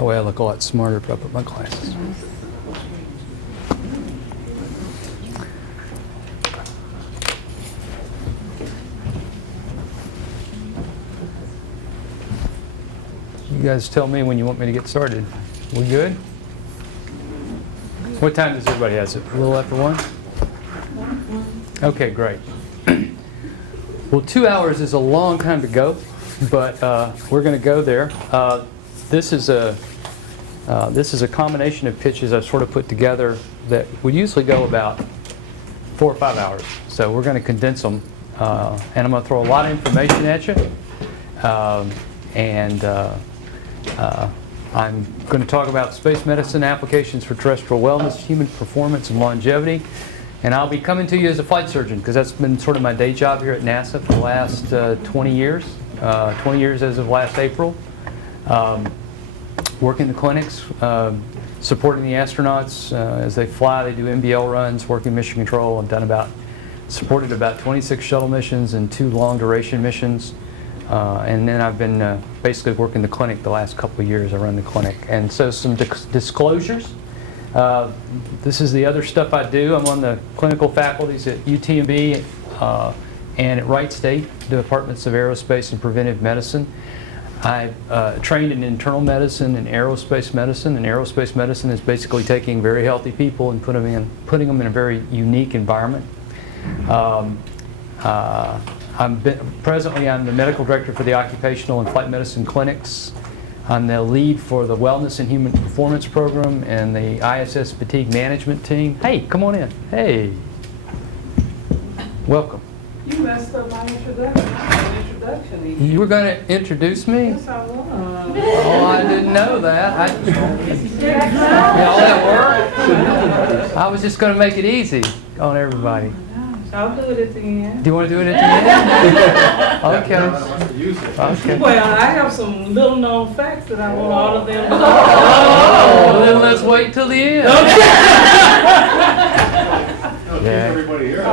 That way I look a lot smarter if I put my glasses on. You guys tell me when you want me to get started. We good? What time does everybody have? Is it a little after 1? Okay, great. Well, 2 hours is a long time to go, but we're going to go there. This is a combination of pitches I've sort of put together that would usually go about 4 or 5 hours. So we're going to condense them, and I'm going to throw a lot of information at you. I'm going to talk about space medicine applications for terrestrial wellness, human performance, and longevity. And I'll be coming to you as a flight surgeon because that's been sort of my day job here at NASA for the last 20 years. 20 years as of last April. Working the clinics, supporting the astronauts as they fly. They do MBL runs, working mission control. I've supported about 26 shuttle missions and 2 long duration missions. And then I've been basically working the clinic the last couple of years. I run the clinic. And so some disclosures. This is the other stuff I do. I'm on the clinical faculties at UTMB and at Wright State, Departments of Aerospace and Preventive Medicine. I trained in internal medicine and aerospace medicine. And aerospace medicine is basically taking very healthy people and putting them in a very unique environment. Presently, I'm the medical director for the occupational and flight medicine clinics. I'm the lead for the Wellness and Human Performance Program and the ISS Fatigue Management Team. Hey, come on in. Hey. Welcome. You messed up my introduction. I had an introduction. You were going to introduce me? Yes, I was. Oh, I didn't know that. Yeah, all that work? I was just going to make it easy on everybody. I'll do it at the end. Do you want to do it at the end? Okay. Well, I have some little known facts that I want all of them to know. Oh, then let's wait till the end. Yeah. Everybody here.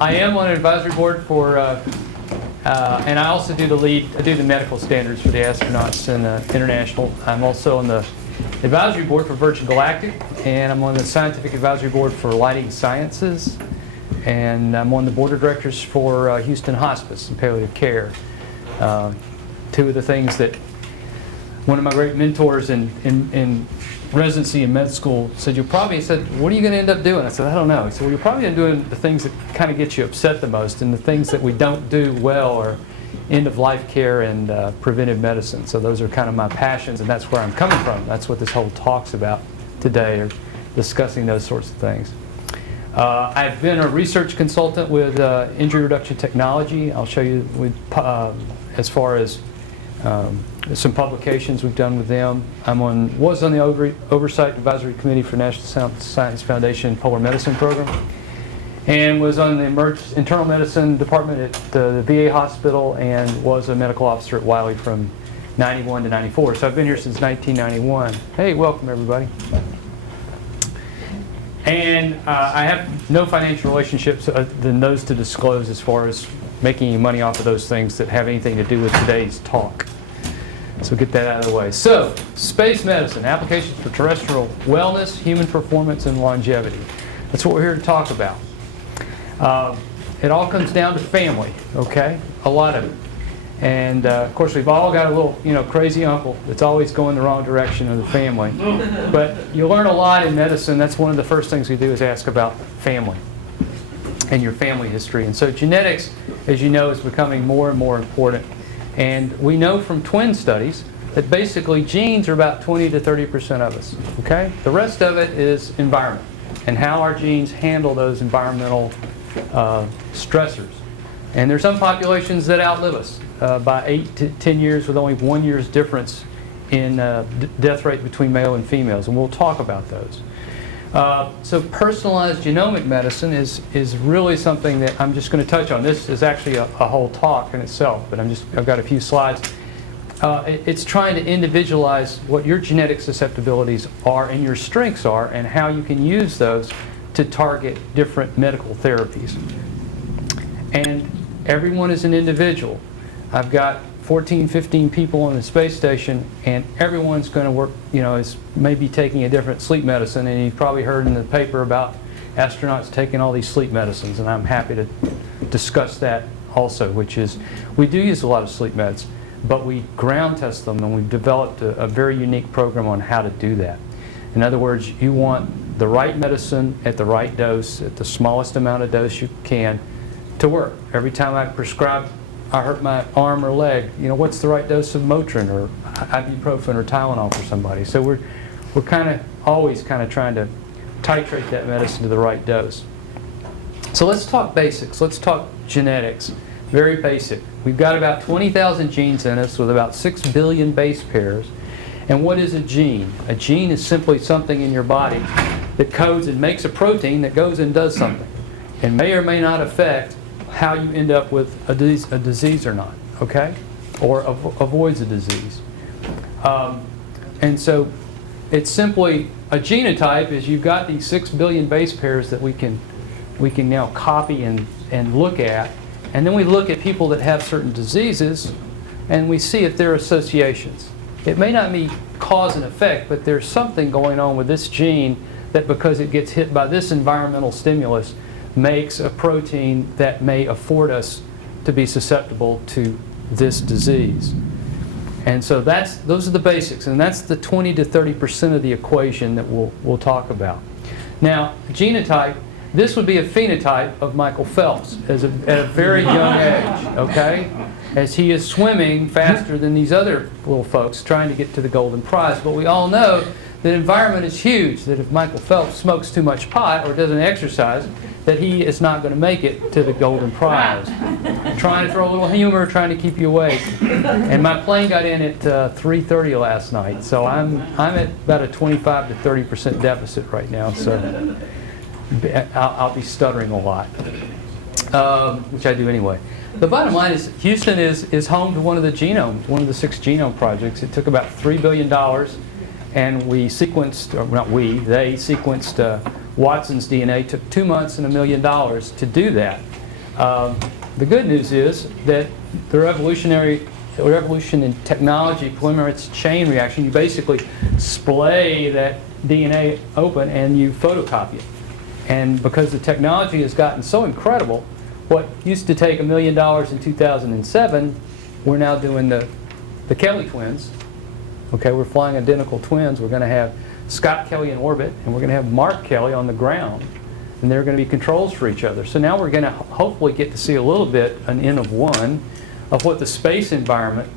I am on an advisory board for, and I also do the medical standards for the astronauts and international. I'm also on the advisory board for Virgin Galactic, and I'm on the scientific advisory board for Lighting Sciences, and I'm on the board of directors for Houston Hospice and Palliative Care. 2 of the things that one of my great mentors in residency in med school said, he said, what are you going to end up doing? I said, I don't know. He said, well, you're probably doing the things that kind of get you upset the most, and the things that we don't do well are end-of-life care and preventive medicine. So those are kind of my passions, and that's where I'm coming from. That's what this whole talk's about today, or discussing those sorts of things. I've been a research consultant with injury reduction technology. I'll show you as far as some publications we've done with them. Was on the Oversight Advisory Committee for National Science Foundation Polar Medicine Program, and was on the internal medicine department at the VA hospital, and was a medical officer at Wiley from 91 to 94. So I've been here since 1991. Hey, welcome everybody. And I have no financial relationships than those to disclose as far as making any money off of those things that have anything to do with today's talk. So get that out of the way. So, space medicine, applications for terrestrial wellness, human performance, and longevity. That's what we're here to talk about. It all comes down to family, okay? A lot of it. And of course, we've all got a little, crazy uncle that's always going the wrong direction of the family. But you learn a lot in medicine. That's one of the first things we do is ask about family and your family history. And so genetics, as you know, is becoming more and more important. And we know from twin studies that basically genes are about 20 to 30% of us, okay? The rest of it is environment and how our genes handle those environmental stressors. And there's some populations that outlive us by 8 to 10 years with only 1 year's difference in death rate between male and females, and we'll talk about those. So personalized genomic medicine is really something that I'm just going to touch on. This is actually a whole talk in itself, but I've got a few slides. It's trying to individualize what your genetic susceptibilities are and your strengths are, and how you can use those to target different medical therapies. And everyone is an individual. I've got 14, 15 people on the space station, and everyone's going to work, is maybe taking a different sleep medicine. And you've probably heard in the paper about astronauts taking all these sleep medicines, and I'm happy to discuss that also, which is we do use a lot of sleep meds, but we ground test them, and we've developed a very unique program on how to do that. In other words, you want the right medicine at the right dose, at the smallest amount of dose you can, to work. Every time I prescribe, I hurt my arm or leg, what's the right dose of Motrin or ibuprofen or Tylenol for somebody? So we're always trying to titrate that medicine to the right dose. So let's talk basics. Let's talk genetics. Very basic. We've got about 20,000 genes in us with about 6 billion base pairs. And what is a gene? A gene is simply something in your body that codes and makes a protein that goes and does something, and may or may not affect how you end up with a disease or not, okay? Or avoids a disease. And so it's simply, a genotype is you've got these 6 billion base pairs that we can now copy and look at. And then we look at people that have certain diseases, and we see if there are associations. It may not be cause and effect, but there's something going on with this gene that, because it gets hit by this environmental stimulus, makes a protein that may afford us to be susceptible to this disease. And so those are the basics, and that's the 20 to 30% of the equation that we'll talk about. Now, genotype, this would be a phenotype of Michael Phelps at a very young age, okay? As he is swimming faster than these other little folks trying to get to the golden prize. But we all know that environment is huge, that if Michael Phelps smokes too much pot or doesn't exercise, that he is not going to make it to the golden prize. Trying to throw a little humor, trying to keep you awake. And my plane got in at 3:30 last night, so I'm at about a 25 to 30% deficit right now, so I'll be stuttering a lot, which I do anyway. The bottom line is Houston is home to one of the 6 genome projects. It took about $3 billion, and we sequenced, or not we, they sequenced Watson's DNA. It took 2 months and $1 million to do that. The good news is that the revolution in technology, polymerase chain reaction, you basically splay that DNA open and you photocopy it. And because the technology has gotten so incredible, what used to take $1 million in 2007, we're now doing the Kelly twins. Okay, we're flying identical twins. We're going to have Scott Kelly in orbit, and we're going to have Mark Kelly on the ground. And they're going to be controls for each other. So now we're going to hopefully get to see a little bit, an N of 1, of what the space environment,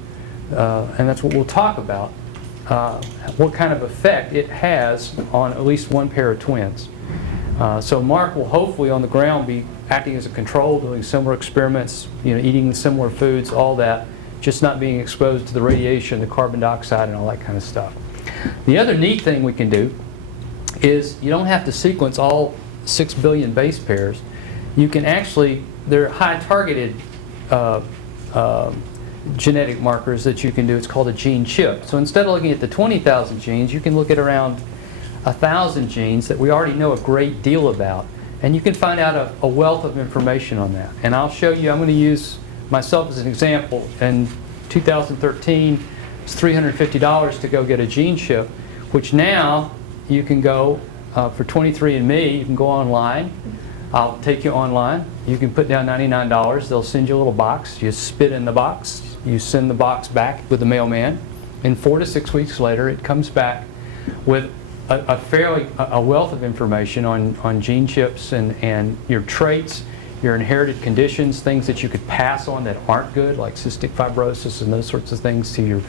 and that's what we'll talk about, what kind of effect it has on at least one pair of twins. So Mark will hopefully on the ground be acting as a control, doing similar experiments, eating similar foods, all that, just not being exposed to the radiation, the carbon dioxide, and all that kind of stuff. The other neat thing we can do is you don't have to sequence all 6 billion base pairs. You can actually, there are high targeted genetic markers that you can do. It's called a gene chip. So instead of looking at the 20,000 genes, you can look at around 1,000 genes that we already know a great deal about. And you can find out a wealth of information on that. And I'll show you, I'm going to use myself as an example. In 2013, it's $350 to go get a gene chip, which now you can go for 23andMe, you can go online. I'll take you online. You can put down $99. They'll send you a little box. You spit in the box. You send the box back with the mailman. And 4 to 6 weeks later, it comes back with a wealth of information on gene chips and your traits, your inherited conditions, things that you could pass on that aren't good, like cystic fibrosis and those sorts of things to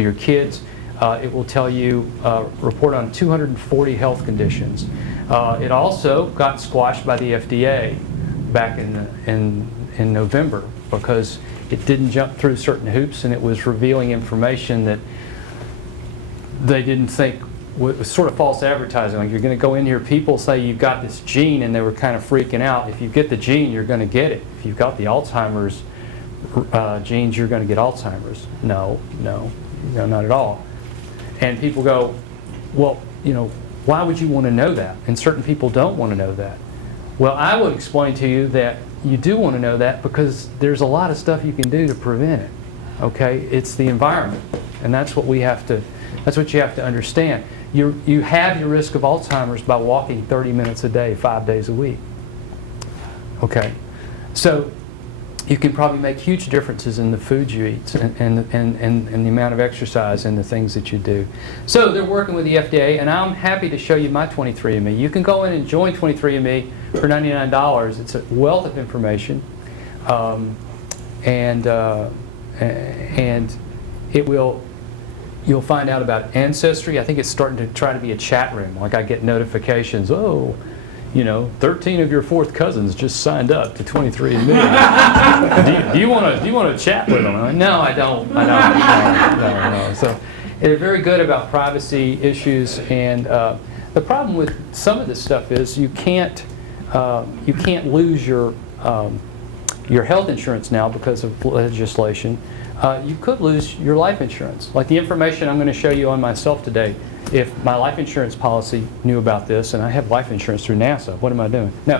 your kids. It will tell you, report on 240 health conditions. It also got squashed by the FDA back in November because it didn't jump through certain hoops, and it was revealing information that they didn't think was sort of false advertising. Like, you're going to go in here, people say you've got this gene, and they were kind of freaking out. If you get the gene, you're going to get it. If you've got the Alzheimer's genes, you're going to get Alzheimer's. No, not at all. And people go, well, why would you want to know that? And certain people don't want to know that. Well, I would explain to you that you do want to know that because there's a lot of stuff you can do to prevent it. okay? It's the environment, and that's what you have to understand. You have your risk of Alzheimer's by walking 30 minutes a day, 5 days a week, okay? So you can probably make huge differences in the food you eat and the amount of exercise and the things that you do. So they're working with the FDA, and I'm happy to show you my 23andMe. You can go in and join 23andMe for $99. It's a wealth of information, and you'll find out about ancestry. I think it's starting to try to be a chat room. Like I get notifications, 13 of your fourth cousins just signed up to 23andMe. do you want to chat with them? I'm like, no, I don't. No. So they're very good about privacy issues, and the problem with some of this stuff is you can't lose your health insurance now because of legislation. You could lose your life insurance. Like the information I'm going to show you on myself today, if my life insurance policy knew about this, and I have life insurance through NASA, what am I doing? No.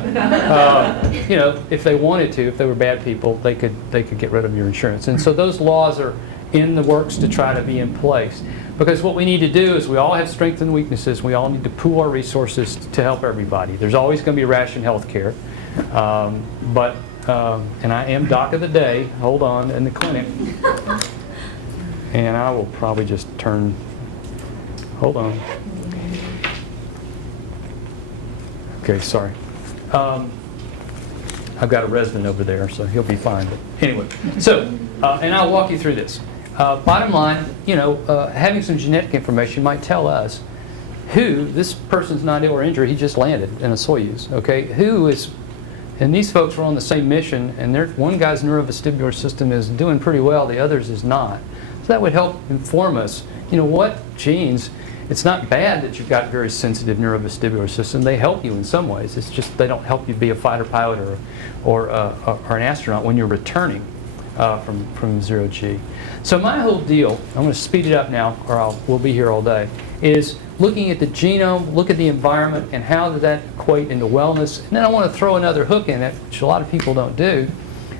If they wanted to, if they were bad people, they could get rid of your insurance. And so those laws are in the works to try to be in place. Because what we need to do is we all have strengths and weaknesses. We all need to pool our resources to help everybody. There's always going to be ration health care. And I am doc of the day, hold on, in the clinic. And I will probably just hold on. Okay, sorry. I've got a resident over there, so he'll be fine. But anyway, and I'll walk you through this. Bottom line, having some genetic information might tell us this person's not ill or injured, he just landed in a Soyuz, okay? And these folks were on the same mission, and one guy's neurovestibular system is doing pretty well, the other's is not. So that would help inform us, what genes, it's not bad that you've got very sensitive neurovestibular system. They help you in some ways. It's just they don't help you be a fighter pilot or an astronaut when you're returning from 0G. So my whole deal, I'm going to speed it up now, or we'll be here all day, is looking at the genome, look at the environment, and how does that equate into wellness. And then I want to throw another hook in it, which a lot of people don't do,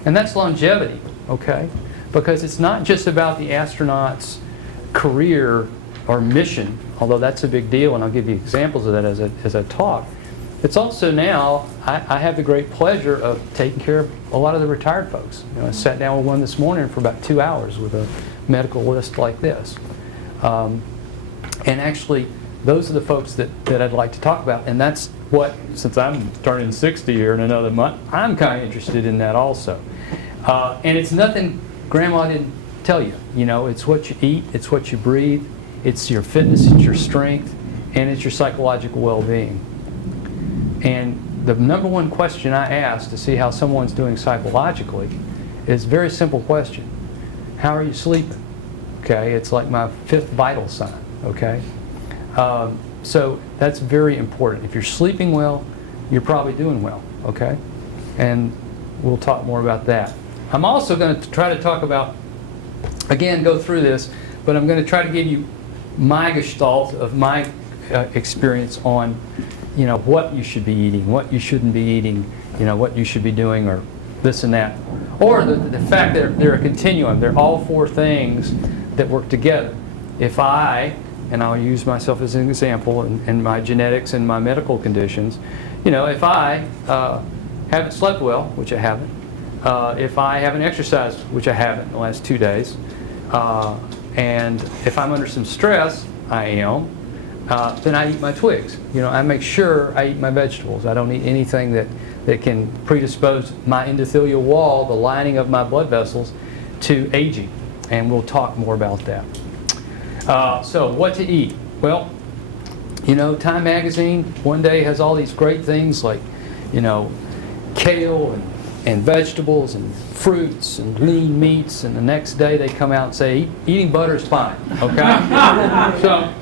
and that's longevity, okay? Because it's not just about the astronaut's career or mission, although that's a big deal, and I'll give you examples of that as I talk. It's also now, I have the great pleasure of taking care of a lot of the retired folks. I sat down with one this morning for about 2 hours with a medical list like this. And actually, those are the folks that I'd like to talk about. And that's what, since I'm turning 60 here in another month, I'm kind of interested in that also. And it's nothing Grandma didn't tell you. It's what you eat, it's what you breathe, it's your fitness, it's your strength, and it's your psychological well-being. And the number one question I ask to see how someone's doing psychologically is a very simple question. How are you sleeping? Okay, it's like my fifth vital sign, okay? So that's very important. If you're sleeping well, you're probably doing well, okay? And we'll talk more about that. I'm also going to try to talk about, again, go through this, but I'm going to try to give you my gestalt of my experience on what you should be eating, what you shouldn't be eating, what you should be doing, or this and that. Or the fact that they're a continuum. They're all four things that work together. If and I'll use myself as an example, and my genetics and my medical conditions, if I haven't slept well, which I haven't, if I haven't exercised, which I haven't in the last 2 days, and if I'm under some stress, I am, then I eat my twigs. I make sure I eat my vegetables. I don't eat anything that can predispose my endothelial wall, the lining of my blood vessels, to aging. And we'll talk more about that. So what to eat? Well, Time Magazine one day has all these great things like, kale and vegetables and fruits and lean meats, and the next day they come out and say, eating butter is fine, okay? So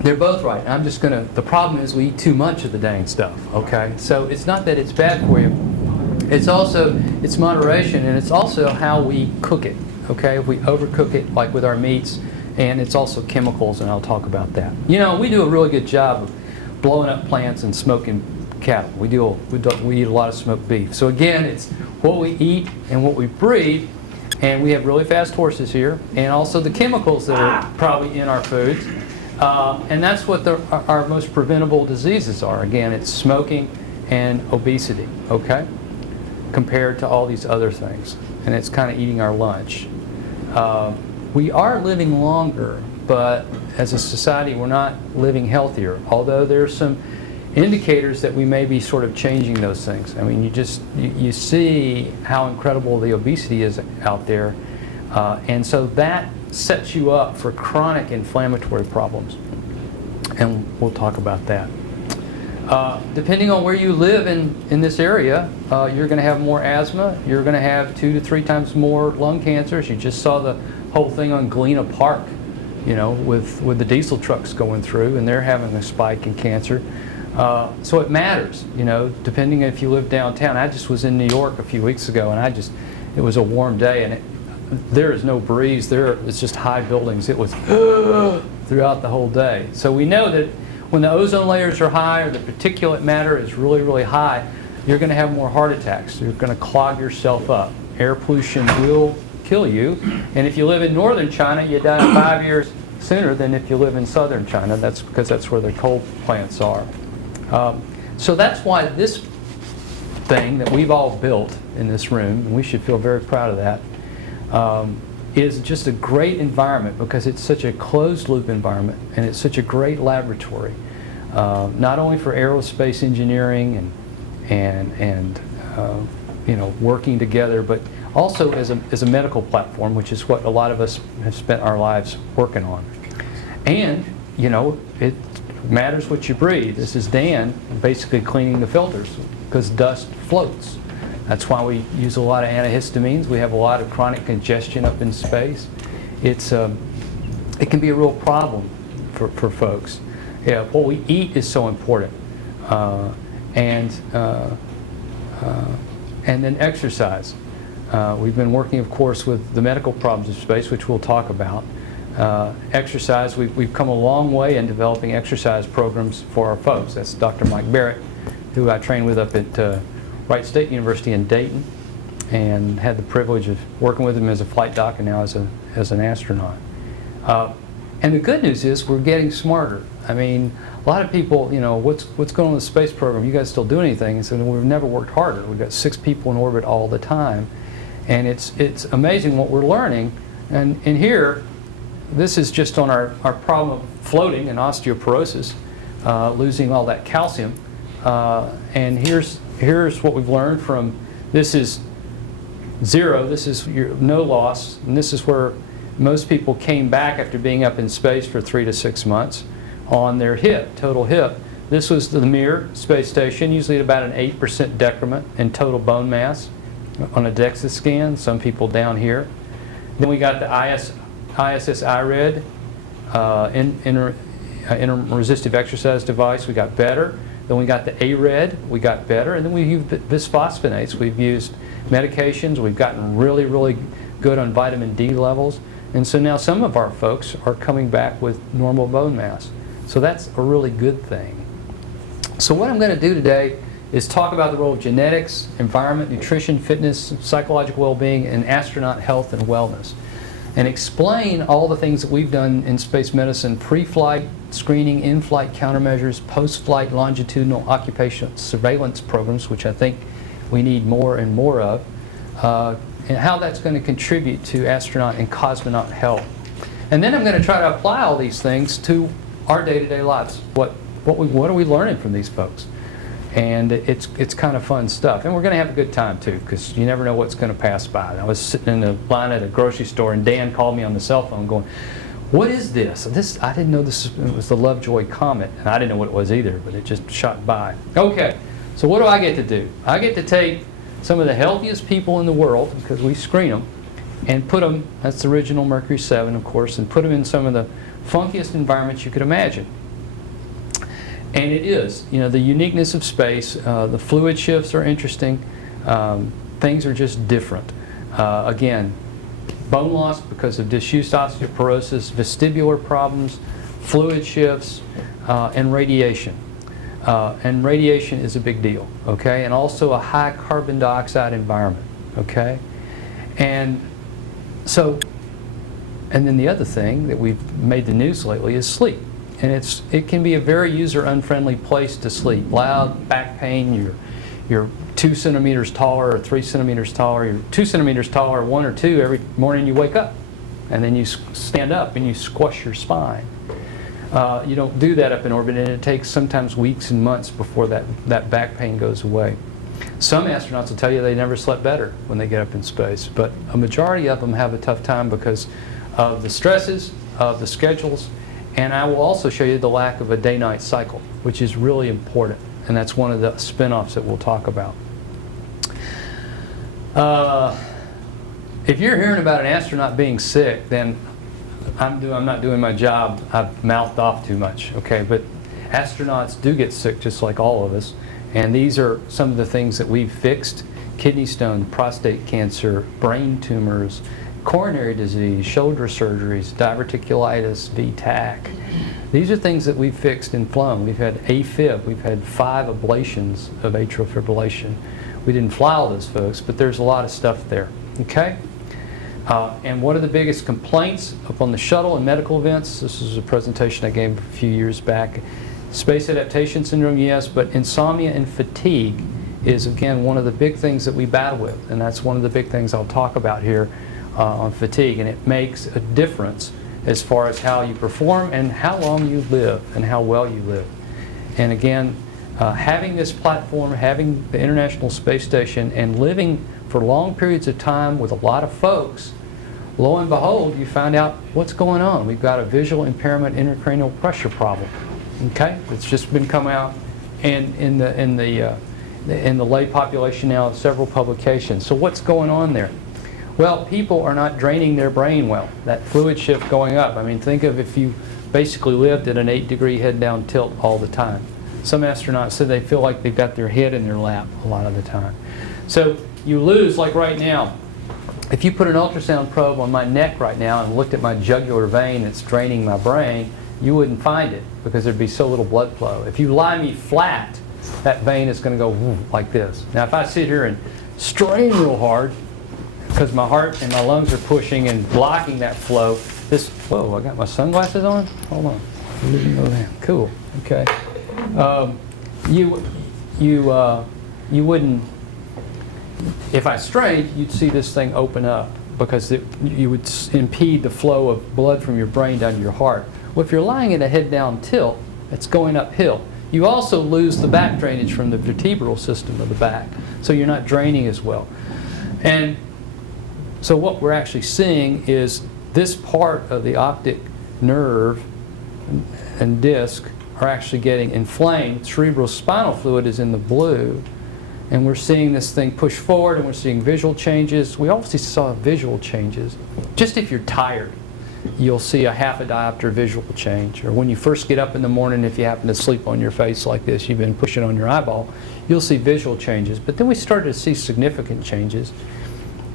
they're both right. I'm just going to, the problem is we eat too much of the dang stuff, okay? So it's not that it's bad for you. It's also, it's moderation, and it's also how we cook it, okay? If we overcook it, like with our meats, and it's also chemicals, and I'll talk about that. We do a really good job of blowing up plants and smoking cattle. We eat a lot of smoked beef. So again, it's what we eat and what we breathe, and we have really fast horses here, and also the chemicals that are probably in our foods. And that's what our most preventable diseases are. Again, it's smoking and obesity, okay? Compared to all these other things. And it's kind of eating our lunch. We are living longer, but as a society, we're not living healthier. Although there's some indicators that we may be sort of changing those things. I mean, you see how incredible the obesity is out there. And so that sets you up for chronic inflammatory problems. And we'll talk about that. Depending on where you live in this area, you're going to have more asthma. You're going to have 2 to 3 times more lung cancers. You just saw the whole thing on Galena Park, you know, with the diesel trucks going through, and they're having a spike in cancer. So it matters, you know, depending if you live downtown. I just was in New York a few weeks ago, and it was a warm day, and there is no breeze there. It's just high buildings. It was throughout the whole day. So we know that when the ozone layers are high or the particulate matter is really, really high, you're going to have more heart attacks. You're going to clog yourself up. Air pollution will kill you. And if you live in northern China, you die 5 years sooner than if you live in southern China. That's because that's where the coal plants are. So that's why this thing that we've all built in this room, and we should feel very proud of that, is just a great environment because it's such a closed-loop environment and it's such a great laboratory, not only for aerospace engineering and you know, working together, but also as a medical platform, which is what a lot of us have spent our lives working on. And you know, it matters what you breathe. This is Dan basically cleaning the filters because dust floats. That's why we use a lot of antihistamines. We have a lot of chronic congestion up in space. It can be a real problem for folks. Yeah, what we eat is so important, and then exercise. We've been working, of course, with the medical problems of space, which we'll talk about. Exercise, we've come a long way in developing exercise programs for our folks. That's Dr. Mike Barrett, who I trained with up at Wright State University in Dayton, and had the privilege of working with him as a flight doc and now as an astronaut. And the good news is we're getting smarter. I mean, a lot of people, you know, what's going on with the space program? You guys still do anything? And so we've never worked harder. We've got 6 people in orbit all the time, and it's amazing what we're learning. And here, this is just on our problem of floating and osteoporosis, losing all that calcium. And here's what we've learned from, this is 0, this is your no loss, and this is where most people came back after being up in space for 3 to 6 months on their hip, total hip. This was the Mir space station, usually at about an 8% decrement in total bone mass on a DEXA scan, some people down here. Then we got the ISS IRED, interim resistive exercise device, we got better. Then we got the ARED, we got better. And then we used bisphosphonates. We've used medications. We've gotten really, really good on vitamin D levels. And so now some of our folks are coming back with normal bone mass. So that's a really good thing. So what I'm going to do today is talk about the role of genetics, environment, nutrition, fitness, psychological well-being, and astronaut health and wellness, and explain all the things that we've done in space medicine: pre-flight screening, in-flight countermeasures, post-flight longitudinal occupational surveillance programs, which I think we need more and more of, and how that's going to contribute to astronaut and cosmonaut health. And then I'm going to try to apply all these things to our day-to-day lives. What are we learning from these folks? And it's kind of fun stuff. And we're going to have a good time too, because you never know what's going to pass by. I was sitting in the line at a grocery store, and Dan called me on the cell phone going, "What is this? I didn't know it was the Lovejoy Comet." And I didn't know what it was either, but it just shot by. Okay, so what do I get to do? I get to take some of the healthiest people in the world, because we screen them, and put them, that's the original Mercury 7, of course, and put them in some of the funkiest environments you could imagine. And it is, you know, the uniqueness of space, the fluid shifts are interesting, things are just different. Again, bone loss because of disused osteoporosis, vestibular problems, fluid shifts, and radiation. And radiation is a big deal, okay? And also a high carbon dioxide environment, okay? And So, and then the other thing that we've made the news lately is sleep. And it can be a very user-unfriendly place to sleep. Loud, back pain, you're 2 centimeters taller or 3 centimeters taller. You're 2 centimeters taller, 1 or 2 every morning you wake up. And then you stand up and you squash your spine. You don't do that up in orbit, and it takes sometimes weeks and months before that back pain goes away. Some astronauts will tell you they never slept better when they get up in space, but a majority of them have a tough time because of the stresses, of the schedules, and I will also show you the lack of a day-night cycle, which is really important, and that's one of the spin-offs that we'll talk about. If you're hearing about an astronaut being sick, then I'm not doing my job. I've mouthed off too much, okay? But astronauts do get sick just like all of us, and these are some of the things that we've fixed: kidney stone, prostate cancer, brain tumors, coronary disease, shoulder surgeries, diverticulitis, VTAC. These are things that we've fixed and flown. We've had AFib. We've had 5 ablations of atrial fibrillation. We didn't fly all those folks, but there's a lot of stuff there, okay? And what are the biggest complaints up on the shuttle and medical events? This is a presentation I gave a few years back. Space adaptation syndrome, yes, but insomnia and fatigue is, again, one of the big things that we battle with, and that's one of the big things I'll talk about here on fatigue, and it makes a difference as far as how you perform and how long you live and how well you live. And again, having this platform, having the International Space Station, and living for long periods of time with a lot of folks, lo and behold, you find out what's going on. We've got a visual impairment intracranial pressure problem. Okay, it's just been come out in the lay population now of several publications. So what's going on there? Well, people are not draining their brain well. That fluid shift going up. I mean, think of if you basically lived at an 8-degree head-down tilt all the time. Some astronauts said they feel like they've got their head in their lap a lot of the time. So you lose, like right now, if you put an ultrasound probe on my neck right now and looked at my jugular vein that's draining my brain, you wouldn't find it because there'd be so little blood flow. If you lie me flat, that vein is going to go like this. Now if I sit here and strain real hard, because my heart and my lungs are pushing and blocking that flow, whoa, I got my sunglasses on? Hold on. I didn't know that. Cool. Okay. You wouldn't, if I strained, you'd see this thing open up because you would impede the flow of blood from your brain down to your heart. Well, if you're lying in a head-down tilt, it's going uphill. You also lose the back drainage from the vertebral system of the back, so you're not draining as well. And so what we're actually seeing is this part of the optic nerve and disc are actually getting inflamed. Cerebral spinal fluid is in the blue, and we're seeing this thing push forward, and we're seeing visual changes. We also saw visual changes. Just if you're tired, you'll see a half a diopter visual change. Or when you first get up in the morning, if you happen to sleep on your face like this, you've been pushing on your eyeball, you'll see visual changes. But then we started to see significant changes.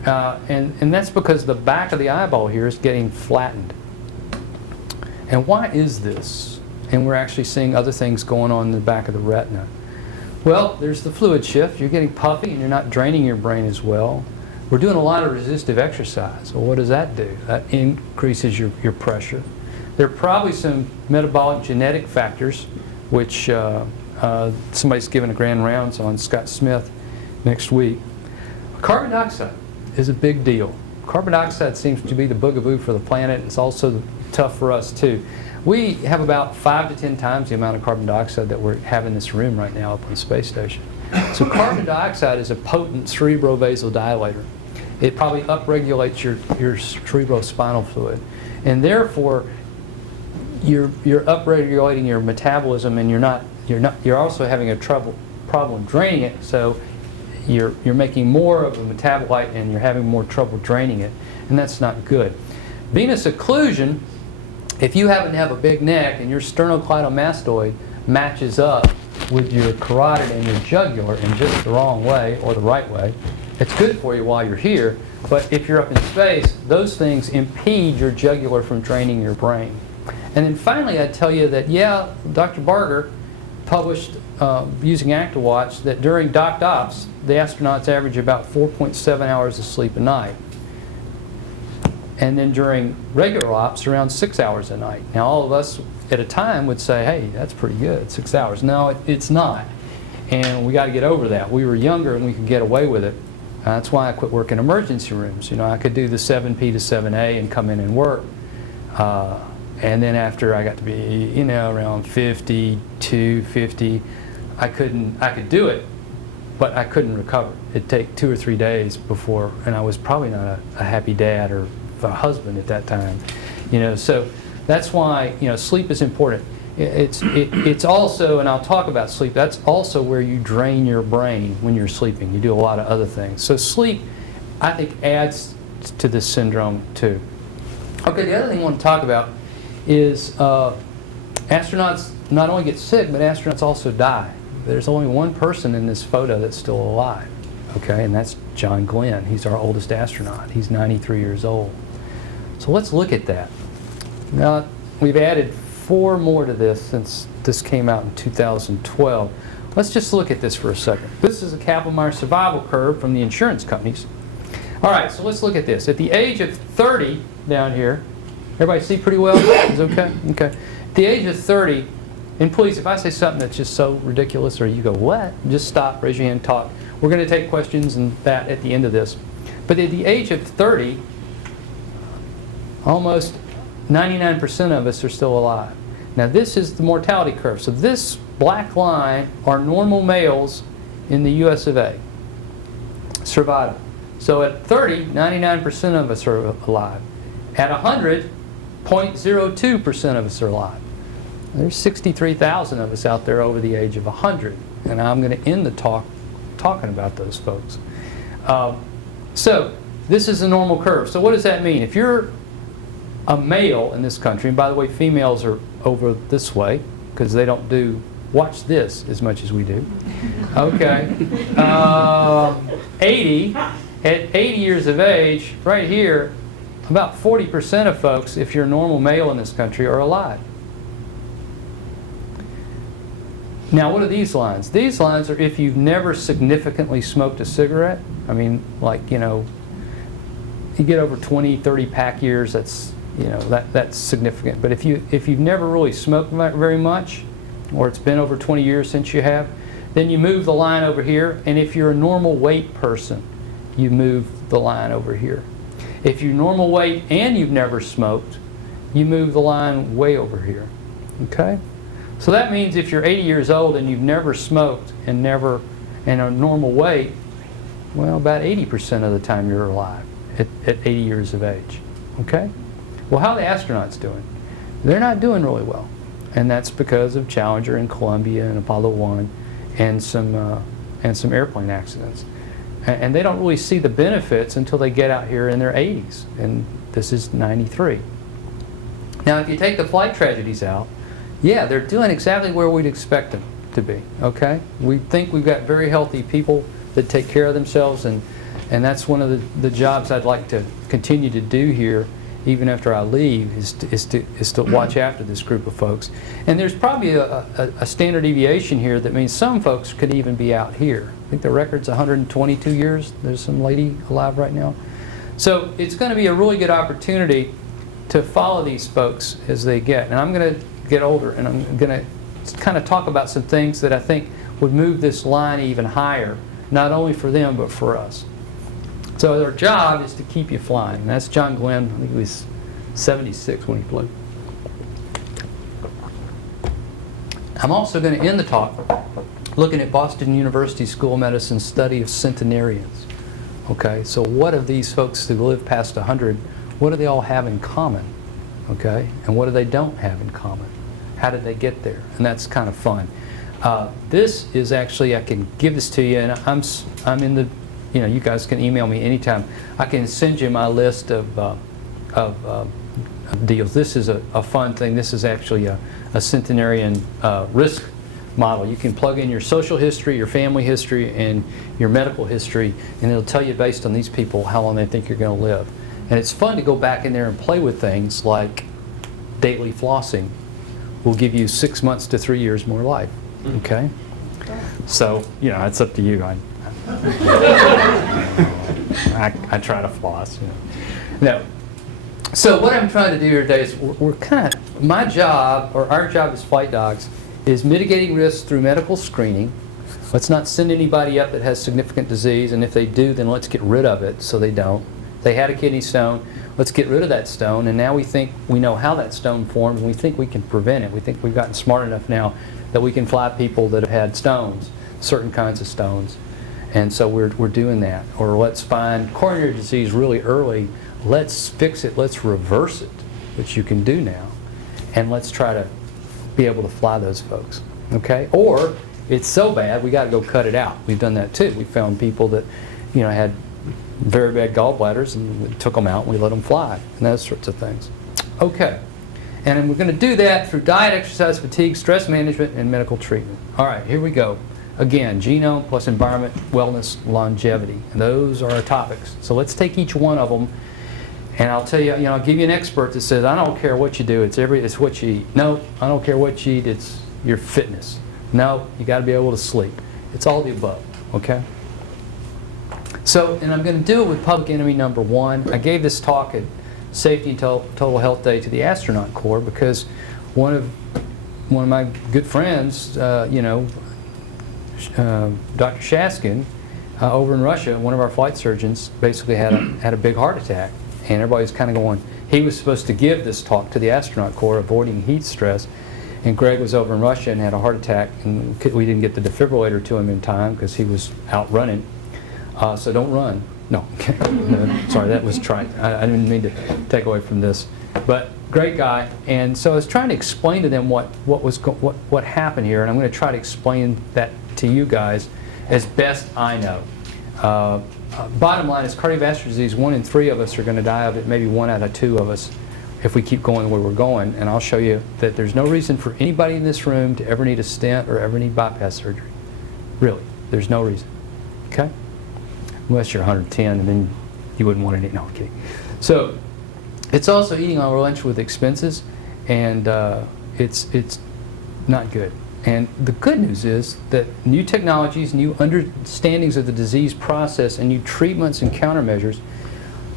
And that's because the back of the eyeball here is getting flattened. And why is this? And we're actually seeing other things going on in the back of the retina. Well, there's the fluid shift. You're getting puffy and you're not draining your brain as well. We're doing a lot of resistive exercise. Well, what does that do? That increases your pressure. There are probably some metabolic genetic factors, which somebody's giving a grand rounds on, Scott Smith, next week. Carbon dioxide is a big deal. Carbon dioxide seems to be the boogaboo for the planet. It's also tough for us too. We have about 5 to 10 times the amount of carbon dioxide that we have in this room right now up on the space station. So carbon dioxide is a potent cerebrovasodilator. It probably upregulates your cerebrospinal fluid, and therefore you're upregulating your metabolism, and you're also having a problem draining it. So you're making more of a metabolite, and you're having more trouble draining it, and that's not good. Venous occlusion, if you happen to have a big neck and your sternocleidomastoid matches up with your carotid and your jugular in just the wrong way or the right way, it's good for you while you're here, but if you're up in space, those things impede your jugular from draining your brain. And then finally, I'd tell you that, yeah, Dr. Barger published using ActiWatch that during docked ops, the astronauts average about 4.7 hours of sleep a night. And then during regular ops, around 6 hours a night. Now, all of us at a time would say, hey, that's pretty good, 6 hours. No, it's not. And we got to get over that. We were younger and we could get away with it. That's why I quit working emergency rooms. You know, I could do the 7P to 7A and come in and work. And then after I got to be, you know, around 52, 50, I could do it, but I couldn't recover. It'd take 2 or 3 days before, and I was probably not a happy dad or a husband at that time. You know, so that's why, you know, sleep is important. It's also, and I'll talk about sleep, that's also where you drain your brain when you're sleeping. You do a lot of other things. So sleep, I think, adds to this syndrome too. Okay, the other thing I want to talk about is astronauts not only get sick, but astronauts also die. There's only one person in this photo that's still alive, okay, and that's John Glenn. He's our oldest astronaut. He's 93 years old. So let's look at that. Now, we've added 4 more to this since this came out in 2012. Let's just look at this for a second. This is a Kaplan-Meier survival curve from the insurance companies. All right, so let's look at this. At the age of 30, down here, everybody see pretty well? Is it okay? Okay. At the age of 30, and please, if I say something that's just so ridiculous or you go, what? Just stop, raise your hand, talk. We're going to take questions and that at the end of this. But at the age of 30, almost 99% of us are still alive. Now this is the mortality curve. So this black line are normal males in the US of A. Survival. So at 30, 99% of us are alive. At 100, 0.02% of us are alive. There's 63,000 of us out there over the age of 100. And I'm going to end the talk talking about those folks. So this is a normal curve. So what does that mean? If you're a male in this country, and by the way, females are over this way because they don't do watch this as much as we do. Okay. 80, at 80 years of age, right here, about 40% of folks, if you're a normal male in this country, are alive. Now, what are these lines? These lines are if you've never significantly smoked a cigarette. I mean, like, you know, you get over 20, 30 pack years, that's, you know, that's significant. But if you've never really smoked very much, or it's been over 20 years since you have, then you move the line over here. And if you're a normal weight person, you move the line over here. If you're normal weight and you've never smoked, you move the line way over here. Okay? So that means if you're 80 years old and you've never smoked and a normal weight, well, about 80% of the time you're alive at 80 years of age. Okay? Well, how are the astronauts doing? They're not doing really well. And that's because of Challenger and Columbia and Apollo 1 and some airplane accidents. And they don't really see the benefits until they get out here in their 80s. And this is 93. Now, if you take the flight tragedies out, yeah, they're doing exactly where we'd expect them to be, okay? We think we've got very healthy people that take care of themselves, and that's one of the jobs I'd like to continue to do here, even after I leave, is to watch after this group of folks. And there's probably a standard deviation here that means some folks could even be out here. I think the record's 122 years. There's some lady alive right now. So it's going to be a really good opportunity to follow these folks as they get. And I'm going to get older, and I'm going to kind of talk about some things that I think would move this line even higher, not only for them, but for us. So their job is to keep you flying. And that's John Glenn. I think he was 76 when he flew. I'm also going to end the talk looking at Boston University School of Medicine's study of centenarians. Okay, so what of these folks who live past 100, what do they all have in common? Okay, and what do they don't have in common? How did they get there? And that's kind of fun. This is actually, I can give this to you, and I'm in the, you know, you guys can email me anytime. I can send you my list of deals. This is a fun thing. This is actually a centenarian risk model. You can plug in your social history, your family history, and your medical history, and it'll tell you based on these people how long they think you're going to live. And it's fun to go back in there and play with things like daily flossing will give you 6 months to 3 years more life. Okay? So, you know, it's up to you. I try to floss. You know. Now, So what I'm trying to do here today is we're kind of, my job, or our job as flight docs, is mitigating risks through medical screening. Let's not send anybody up that has significant disease, and if they do, then let's get rid of it so they don't. If they had a kidney stone, let's get rid of that stone, and now we think we know how that stone formed, and we think we can prevent it. We think we've gotten smart enough now that we can fly people that have had stones, certain kinds of stones. And so we're doing that. Or let's find coronary disease really early. Let's fix it. Let's reverse it, which you can do now. And let's try to be able to fly those folks. Okay? Or it's so bad we got to go cut it out. We've done that too. We found people that, you know, had very bad gallbladders, and we took them out and we let them fly, and those sorts of things. Okay. And we're going to do that through diet, exercise, fatigue, stress management, and medical treatment. All right, here we go. Again, genome plus environment, wellness, longevity. And those are our topics. So let's take each one of them, and I'll tell you, I'll give you an expert that says, I don't care what you do, it's what you eat. No, I don't care what you eat, it's your fitness. No, you got to be able to sleep. It's all the above, okay? So, and I'm going to do it with public enemy number one. I gave this talk at Safety and Total Health Day to the Astronaut Corps because one of my good friends, Dr. Shaskin, over in Russia, one of our flight surgeons, basically had a big heart attack, and everybody's kind of going. He was supposed to give this talk to the Astronaut Corps, avoiding heat stress, and Greg was over in Russia and had a heart attack, and we didn't get the defibrillator to him in time because he was out running. So don't run. No, no, sorry, that was trite. I didn't mean to take away from this, but great guy. And so I was trying to explain to them what happened here, and I'm going to try to explain that to you guys as best I know. Bottom line is cardiovascular disease, 1 in 3 of us are going to die of it, maybe 1 out of 2 of us if we keep going where we're going. And I'll show you that there's no reason for anybody in this room to ever need a stent or ever need bypass surgery. Really, there's no reason. Okay? Unless you're 110 and then you wouldn't want any. No, I'm kidding. So it's also eating our lunch with expenses, and it's not good. And the good news is that new technologies, new understandings of the disease process, and new treatments and countermeasures,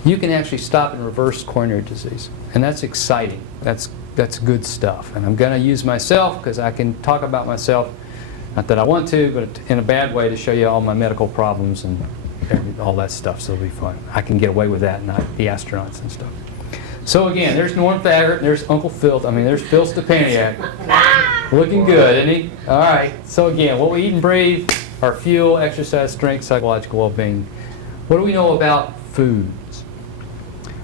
you can actually stop and reverse coronary disease. And that's exciting. That's good stuff. And I'm going to use myself because I can talk about myself, not that I want to, but in a bad way, to show you all my medical problems and all that stuff, so it'll be fun. I can get away with that, not the astronauts and stuff. So again, there's Norm Thaggart, and there's Uncle Phil. There's Phil Stepaniak. Looking good, isn't he? All right. So again, what we eat and breathe, our fuel, exercise, strength, psychological well-being. What do we know about foods?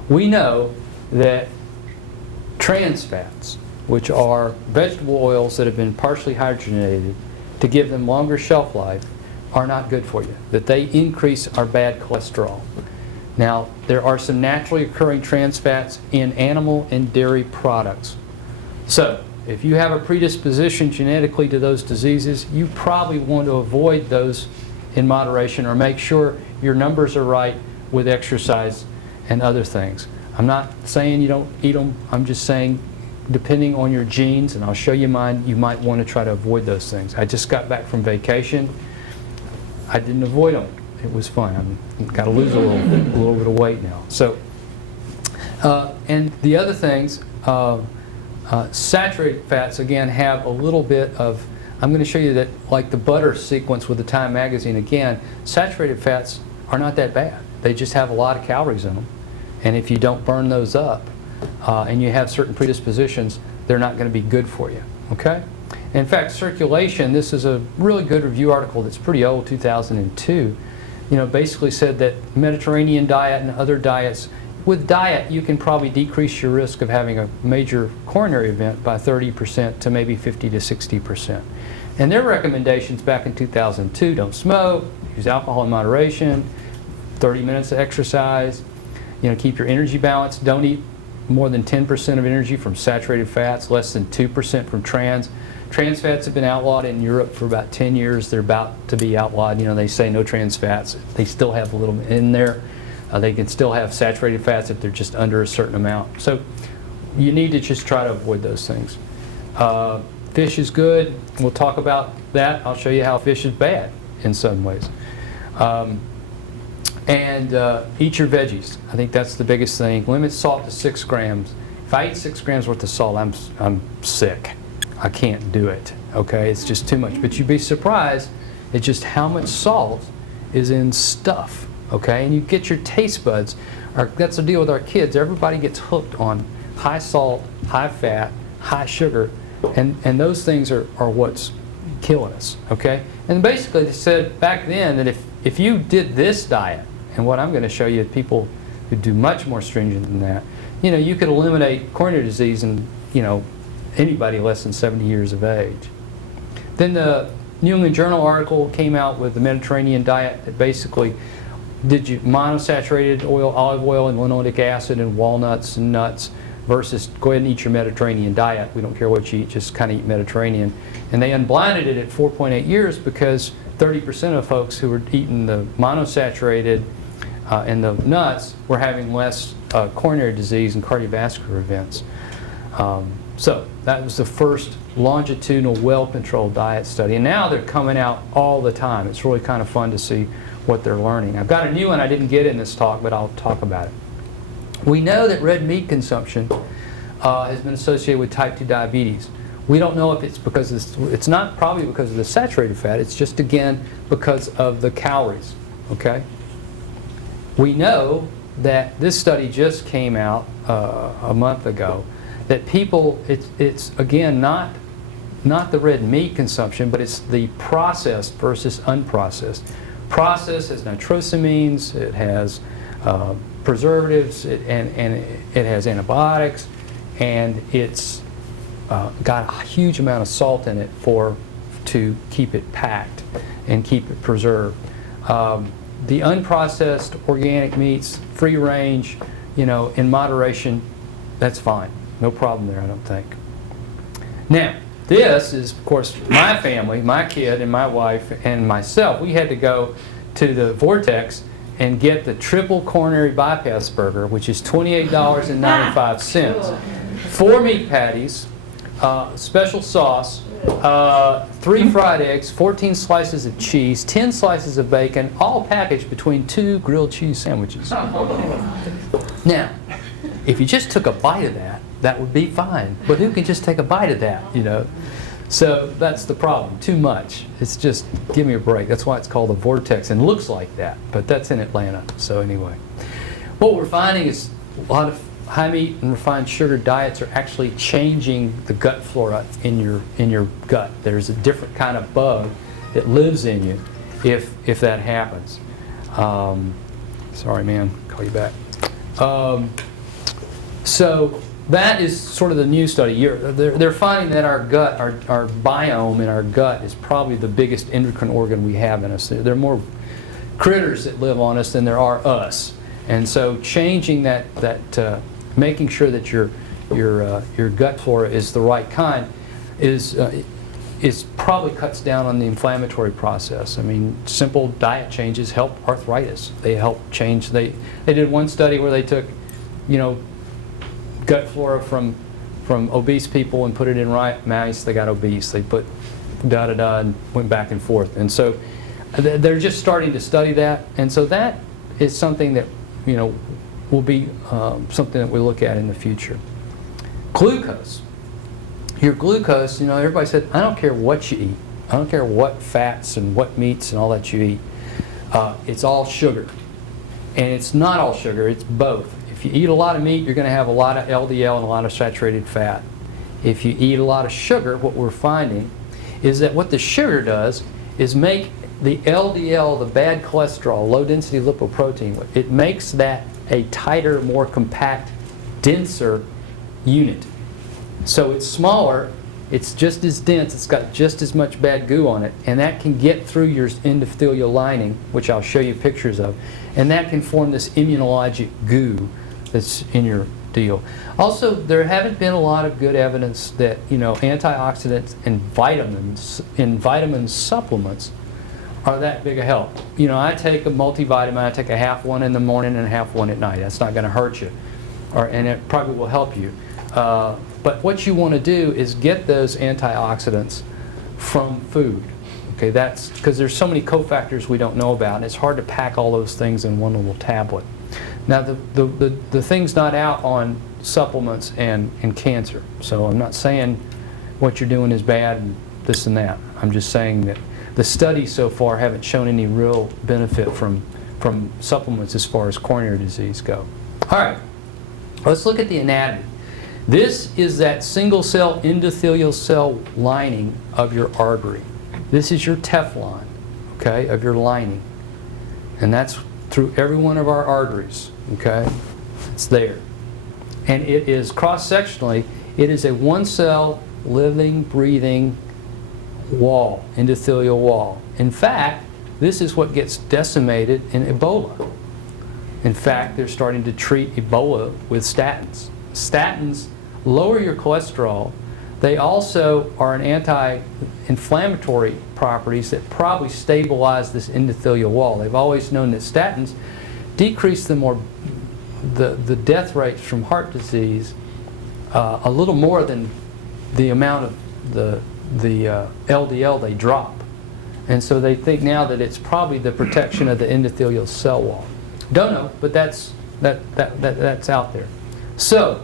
We know that trans fats, which are vegetable oils that have been partially hydrogenated to give them longer shelf life, are not good for you, that they increase our bad cholesterol. Now, there are some naturally occurring trans fats in animal and dairy products. So, if you have a predisposition genetically to those diseases, you probably want to avoid those in moderation, or make sure your numbers are right with exercise and other things. I'm not saying you don't eat them, I'm just saying depending on your genes, and I'll show you mine, you might want to try to avoid those things. I just got back from vacation. I didn't avoid them. It was fun. I've got to lose a little bit of weight now. So, and the other things, saturated fats, again, have a little bit of, I'm going to show you that, like the butter sequence with the Time magazine, again, saturated fats are not that bad. They just have a lot of calories in them. And if you don't burn those up, and you have certain predispositions, they're not going to be good for you. Okay? In fact, circulation, this is a really good review article that's pretty old, 2002, basically said that Mediterranean diet and other diets, with diet you can probably decrease your risk of having a major coronary event by 30% to maybe 50 to 60%. And their recommendations back in 2002, don't smoke, use alcohol in moderation, 30 minutes of exercise, keep your energy balanced, don't eat more than 10% of energy from saturated fats, less than 2% from trans. Trans fats have been outlawed in Europe for about 10 years. They're about to be outlawed. They say no trans fats. They still have a little bit in there. They can still have saturated fats if they're just under a certain amount. So you need to just try to avoid those things. Fish is good. We'll talk about that. I'll show you how fish is bad in some ways. And eat your veggies. I think that's the biggest thing. Limit salt to 6 grams. If I eat 6 grams worth of salt, I'm sick. I can't do it. Okay, it's just too much. But you'd be surprised at just how much salt is in stuff. Okay, and you get your taste buds. That's the deal with our kids. Everybody gets hooked on high salt, high fat, high sugar, and those things are what's killing us. Okay, and basically they said back then that if you did this diet, and what I'm going to show you is people who do much more stringent than that, you could eliminate coronary disease in, anybody less than 70 years of age. Then the New England Journal article came out with the Mediterranean diet that basically did you monosaturated oil, olive oil, and linoleic acid, and walnuts and nuts versus go ahead and eat your Mediterranean diet. We don't care what you eat, just kind of eat Mediterranean. And they unblinded it at 4.8 years because 30% of folks who were eating the monosaturated and the nuts were having less coronary disease and cardiovascular events. So that was the first longitudinal, well-controlled diet study. And now they're coming out all the time. It's really kind of fun to see what they're learning. I've got a new one I didn't get in this talk, but I'll talk about it. We know that red meat consumption has been associated with type 2 diabetes. We don't know if it's because it's not probably because of the saturated fat. It's just, again, because of the calories. Okay. We know that this study just came out a month ago. That people, it's again not the red meat consumption, but it's the processed versus unprocessed. Processed has nitrosamines, it has preservatives, and it has antibiotics, and it's got a huge amount of salt in it to keep it packed and keep it preserved. The unprocessed organic meats, free range, in moderation, that's fine. No problem there, I don't think. Now, this is, of course, my family, my kid and my wife and myself. We had to go to the Vortex and get the triple coronary bypass burger, which is $28.95. 4 meat patties, special sauce, 3 fried eggs, 14 slices of cheese, 10 slices of bacon, all packaged between 2 grilled cheese sandwiches. Now, if you just took a bite of that, that would be fine. But who can just take a bite of that, So that's the problem, too much. It's just, give me a break. That's why it's called a Vortex and looks like that, but that's in Atlanta. So anyway, what we're finding is a lot of high meat and refined sugar diets are actually changing the gut flora in your gut. There's a different kind of bug that lives in you if that happens. Sorry, man, call you back. So that is sort of the new study. They're finding that our gut, our biome in our gut is probably the biggest endocrine organ we have in us. There are more critters that live on us than there are us. And so changing that making sure that your gut flora is the right kind is probably cuts down on the inflammatory process. I mean, simple diet changes help arthritis. They help change. They did one study where they took, gut flora from obese people and put it in mice. They got obese. They put and went back and forth. And so they're just starting to study that. And so that is something that will be something that we look at in the future. Glucose. Your glucose, everybody said, I don't care what you eat. I don't care what fats and what meats and all that you eat. It's all sugar. And it's not all sugar, it's both. If you eat a lot of meat, you're going to have a lot of LDL and a lot of saturated fat. If you eat a lot of sugar, what we're finding is that what the sugar does is make the LDL, the bad cholesterol, low-density lipoprotein, it makes that a tighter, more compact, denser unit. So it's smaller, it's just as dense, it's got just as much bad goo on it, and that can get through your endothelial lining, which I'll show you pictures of, and that can form this immunologic goo that's in your deal. Also, there haven't been a lot of good evidence that antioxidants and vitamins in vitamin supplements are that big a help. I take a multivitamin, I take a half one in the morning and a half one at night. That's not going to hurt you, and it probably will help you. But what you want to do is get those antioxidants from food. Okay, that's because there's so many cofactors we don't know about, and it's hard to pack all those things in one little tablet. Now, the thing's not out on supplements and cancer, so I'm not saying what you're doing is bad and this and that. I'm just saying that the studies so far haven't shown any real benefit from supplements as far as coronary disease go. All right, let's look at the anatomy. This is that single cell endothelial cell lining of your artery. This is your Teflon, okay, of your lining. And that's through every one of our arteries, okay? It's there. And it is cross-sectionally, it is a one-cell, living, breathing wall, endothelial wall. In fact, this is what gets decimated in Ebola. In fact, they're starting to treat Ebola with statins. Statins lower your cholesterol. They also are an anti-inflammatory properties that probably stabilize this endothelial wall. They've always known that statins decrease the death rates from heart disease a little more than the amount of the LDL they drop. And so they think now that it's probably the protection of the endothelial cell wall. Don't know, but that's out there. So,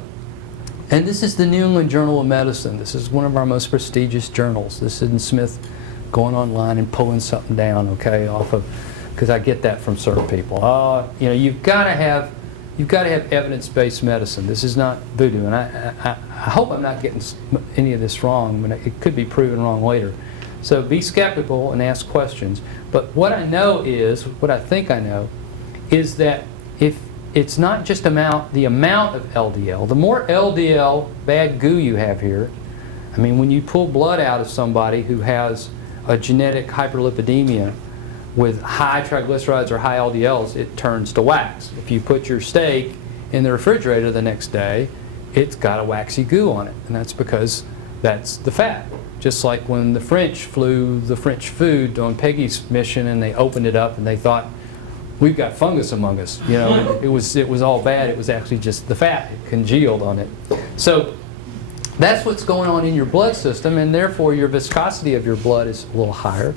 and this is the New England Journal of Medicine. This is one of our most prestigious journals. This isn't Smith going online and pulling something down, okay, off of, because I get that from certain people. You know, you've got to have evidence-based medicine. This is not voodoo, and I hope I'm not getting any of this wrong, but it could be proven wrong later. So be skeptical and ask questions. But what I know is, what I think I know, is that if it's not just the amount of LDL, the more LDL, bad goo you have here, I mean, when you pull blood out of somebody who has a genetic hyperlipidemia with high triglycerides or high LDLs, it turns to wax. If you put your steak in the refrigerator the next day, it's got a waxy goo on it, and that's because that's the fat. Just like when the French flew the French food on Peggy's mission and they opened it up and they thought, we've got fungus among us. You know, it was all bad. It was actually just the fat. It congealed on it. So that's what's going on in your blood system, and therefore your viscosity of your blood is a little higher.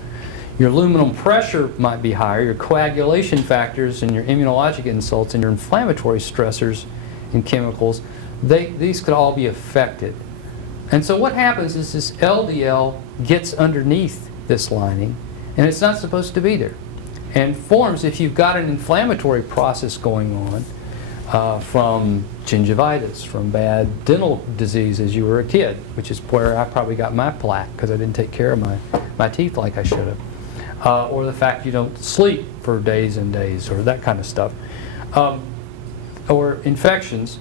Your luminal pressure might be higher. Your coagulation factors and your immunologic insults and your inflammatory stressors and chemicals, these could all be affected. And so what happens is this LDL gets underneath this lining, and it's not supposed to be there, and forms if you've got an inflammatory process going on from gingivitis, from bad dental disease as you were a kid, which is where I probably got my plaque because I didn't take care of my teeth like I should have, or the fact you don't sleep for days and days, or that kind of stuff, or infections.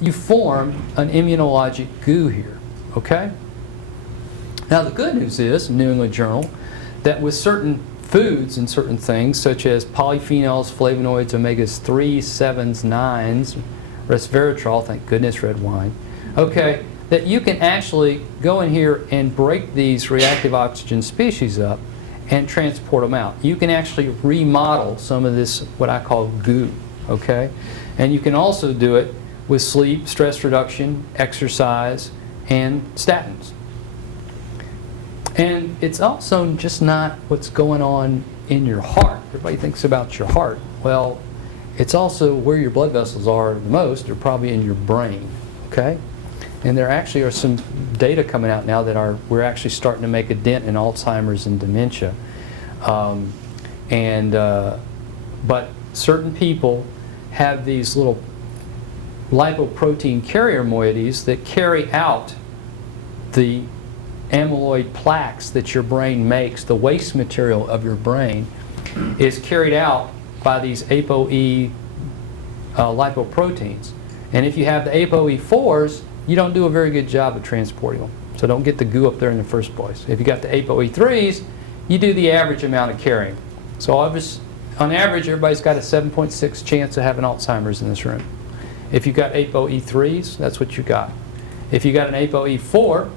You form an immunologic goo here, okay? Now the good news is, New England Journal, that with certain foods and certain things, such as polyphenols, flavonoids, omegas 3, 7s, 9s, resveratrol, thank goodness, red wine, okay, that you can actually go in here and break these reactive oxygen species up and transport them out. You can actually remodel some of this, what I call goo, okay? And you can also do it with sleep, stress reduction, exercise, and statins. And it's also just not what's going on in your heart. Everybody thinks about your heart. Well, it's also where your blood vessels are the most. They're probably in your brain, okay? And there actually are some data coming out now that we're actually starting to make a dent in Alzheimer's and dementia. But certain people have these little lipoprotein carrier moieties that carry out the amyloid plaques that your brain makes. The waste material of your brain is carried out by these ApoE lipoproteins. And if you have the ApoE4s, you don't do a very good job of transporting them. So don't get the goo up there in the first place. If you got the ApoE3s, you do the average amount of carrying. So on average, everybody's got a 7.6 chance of having Alzheimer's in this room. If you've got ApoE3s, that's what you got. If you got an ApoE4,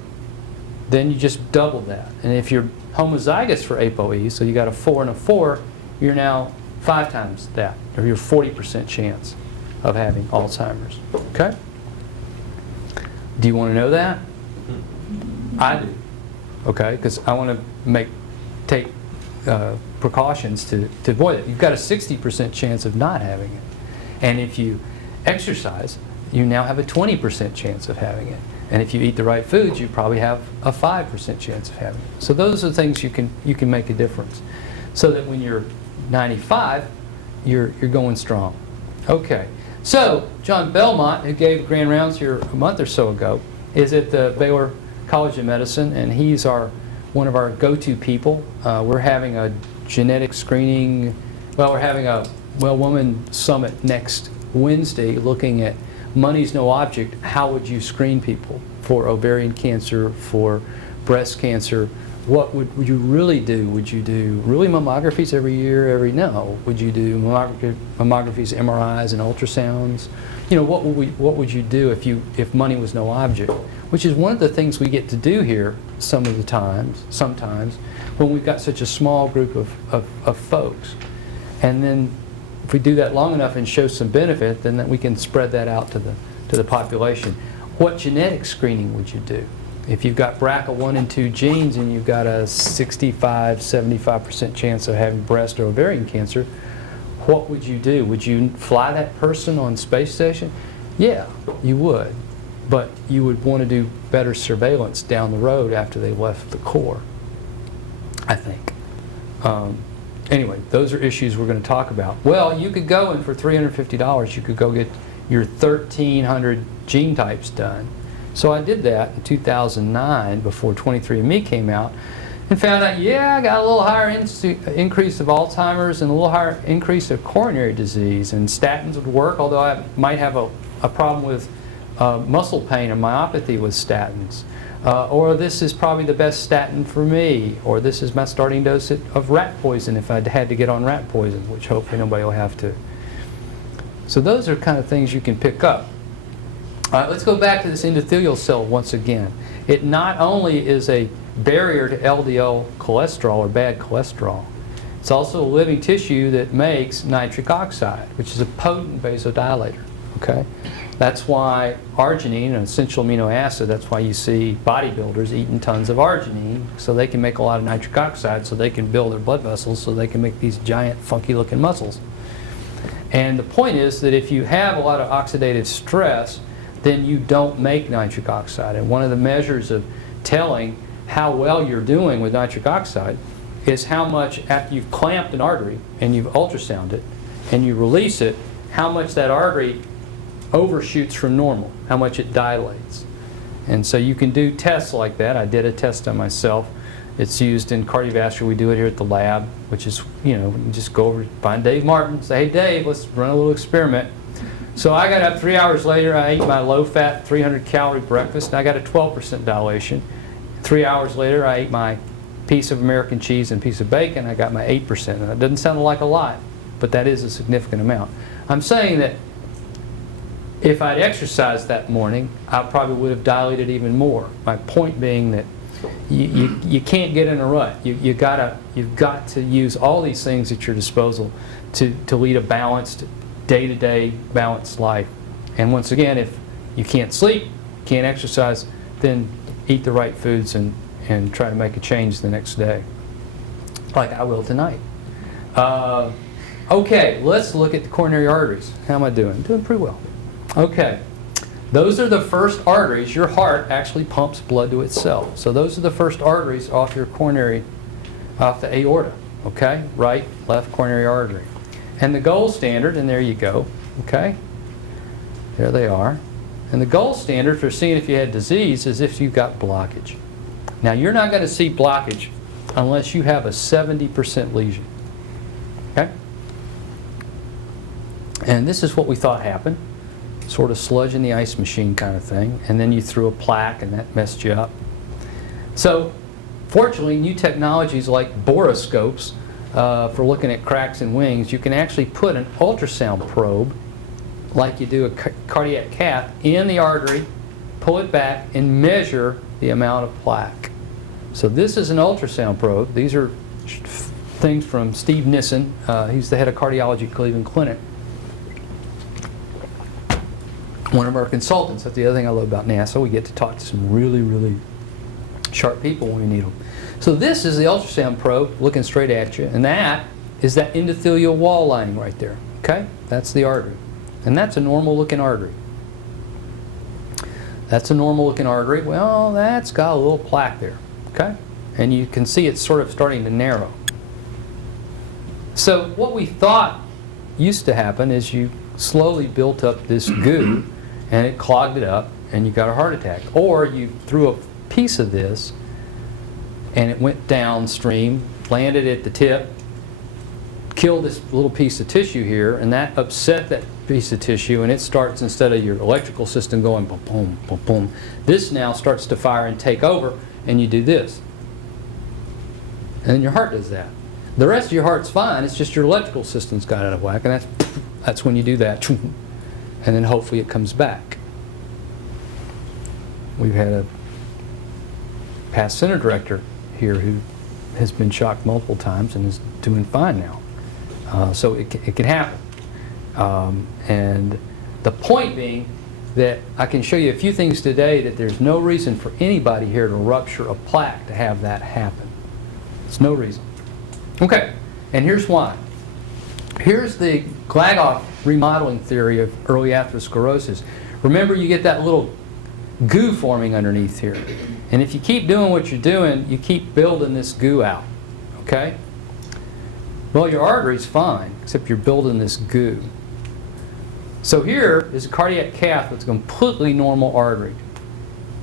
then you just double that. And if you're homozygous for ApoE, so you got a 4 and a 4, you're now 5 times that, or you're 40% chance of having Alzheimer's. Okay? Do you want to know that? I do. Okay, because I want to make take precautions to avoid it. You've got a 60% chance of not having it. And if you exercise, you now have a 20% chance of having it. And if you eat the right foods, you probably have a 5% chance of having it. So those are things you can make a difference. So that when you're 95, you're going strong. Okay. So John Belmont, who gave grand rounds here a month or so ago, is at the Baylor College of Medicine, and he's one of our go-to people. We're having a genetic screening. Well, we're having a woman summit next Wednesday, looking at money's no object. How would you screen people for ovarian cancer, for breast cancer? What would you really do? Would you do really mammographies every year? No. Would you do mammographies, MRIs, and ultrasounds? You know, what would you do if money was no object? Which is one of the things we get to do here sometimes when we've got such a small group of folks. And then if we do that long enough and show some benefit, then that we can spread that out to the population. What genetic screening would you do? If you've got BRCA1 and 2 genes and you've got a 65-75% chance of having breast or ovarian cancer, what would you do? Would you fly that person on space station? Yeah, you would. But you would want to do better surveillance down the road after they left the core, I think. Anyway, those are issues we're going to talk about. Well, you could go, and for $350, you could go get your 1,300 gene types done. So I did that in 2009 before 23andMe came out, and found out, yeah, I got a little higher increase of Alzheimer's and a little higher increase of coronary disease, and statins would work, although I might have a problem with muscle pain and myopathy with statins. Or this is probably the best statin for me, or this is my starting dose of rat poison if I'd had to get on rat poison, which hopefully nobody will have to. So those are kind of things you can pick up. All right, let's go back to this endothelial cell once again. It not only is a barrier to LDL cholesterol or bad cholesterol, it's also a living tissue that makes nitric oxide, which is a potent vasodilator. Okay? That's why arginine, an essential amino acid, that's why you see bodybuilders eating tons of arginine, so they can make a lot of nitric oxide, so they can build their blood vessels, so they can make these giant, funky-looking muscles. And the point is that if you have a lot of oxidative stress, then you don't make nitric oxide. And one of the measures of telling how well you're doing with nitric oxide is how much, after you've clamped an artery and you've ultrasounded it and you release it, how much that artery overshoots from normal, how much it dilates. And so you can do tests like that. I did a test on myself. It's used in cardiovascular. We do it here at the lab, which is, you know, you just go over, find Dave Martin, say, hey Dave, let's run a little experiment. So I got up 3 hours later, I ate my low-fat, 300-calorie breakfast, and I got a 12% dilation. 3 hours later, I ate my piece of American cheese and piece of bacon, I got my 8%. And that doesn't sound like a lot, but that is a significant amount. I'm saying that if I'd exercised that morning, I probably would have dilated even more. My point being that you can't get in a rut. You've got to use all these things at your disposal to lead a balanced, day-to-day balanced life. And once again, if you can't sleep, can't exercise, then eat the right foods and try to make a change the next day, like I will tonight. Okay, let's look at the coronary arteries. How am I doing? Doing pretty well. Okay, those are the first arteries. Your heart actually pumps blood to itself. So those are the first arteries off your coronary, off the aorta. Okay, right, left coronary artery. And the gold standard, and there you go, okay? There they are. And the gold standard for seeing if you had disease is if you've got blockage. Now, you're not going to see blockage unless you have a 70% lesion, okay? And this is what we thought happened, sort of sludge in the ice machine kind of thing, and then you threw a plaque and that messed you up. So, fortunately, new technologies like borescopes, for looking at cracks in wings, you can actually put an ultrasound probe, like you do a cardiac cath, in the artery, pull it back, and measure the amount of plaque. So this is an ultrasound probe. These are things from Steve Nissen. He's the head of cardiology at Cleveland Clinic. One of our consultants. That's the other thing I love about NASA. We get to talk to some really, really Sharp people when we need them. So this is the ultrasound probe looking straight at you, and that is that endothelial wall lining right there. Okay? That's the artery. And that's a normal looking artery. That's a normal looking artery. Well, that's got a little plaque there. Okay? And you can see it's sort of starting to narrow. So what we thought used to happen is you slowly built up this goo and it clogged it up and you got a heart attack. Or you threw a piece of this and it went downstream, landed at the tip, killed this little piece of tissue here, and that upset that piece of tissue, and it starts, instead of your electrical system going boom, boom, boom, boom, this now starts to fire and take over, and you do this. And then your heart does that. The rest of your heart's fine, it's just your electrical system's got out of whack, and that's when you do that, and then hopefully it comes back. We've had a past center director here who has been shocked multiple times and is doing fine now. So it can happen. And the point being that I can show you a few things today that there's no reason for anybody here to rupture a plaque to have that happen. There's no reason. Okay, and here's why. Here's the Glagoff remodeling theory of early atherosclerosis. Remember, you get that little goo forming underneath here. And if you keep doing what you're doing, you keep building this goo out. Okay? Well, your artery's fine, except you're building this goo. So here is a cardiac cath with a completely normal artery.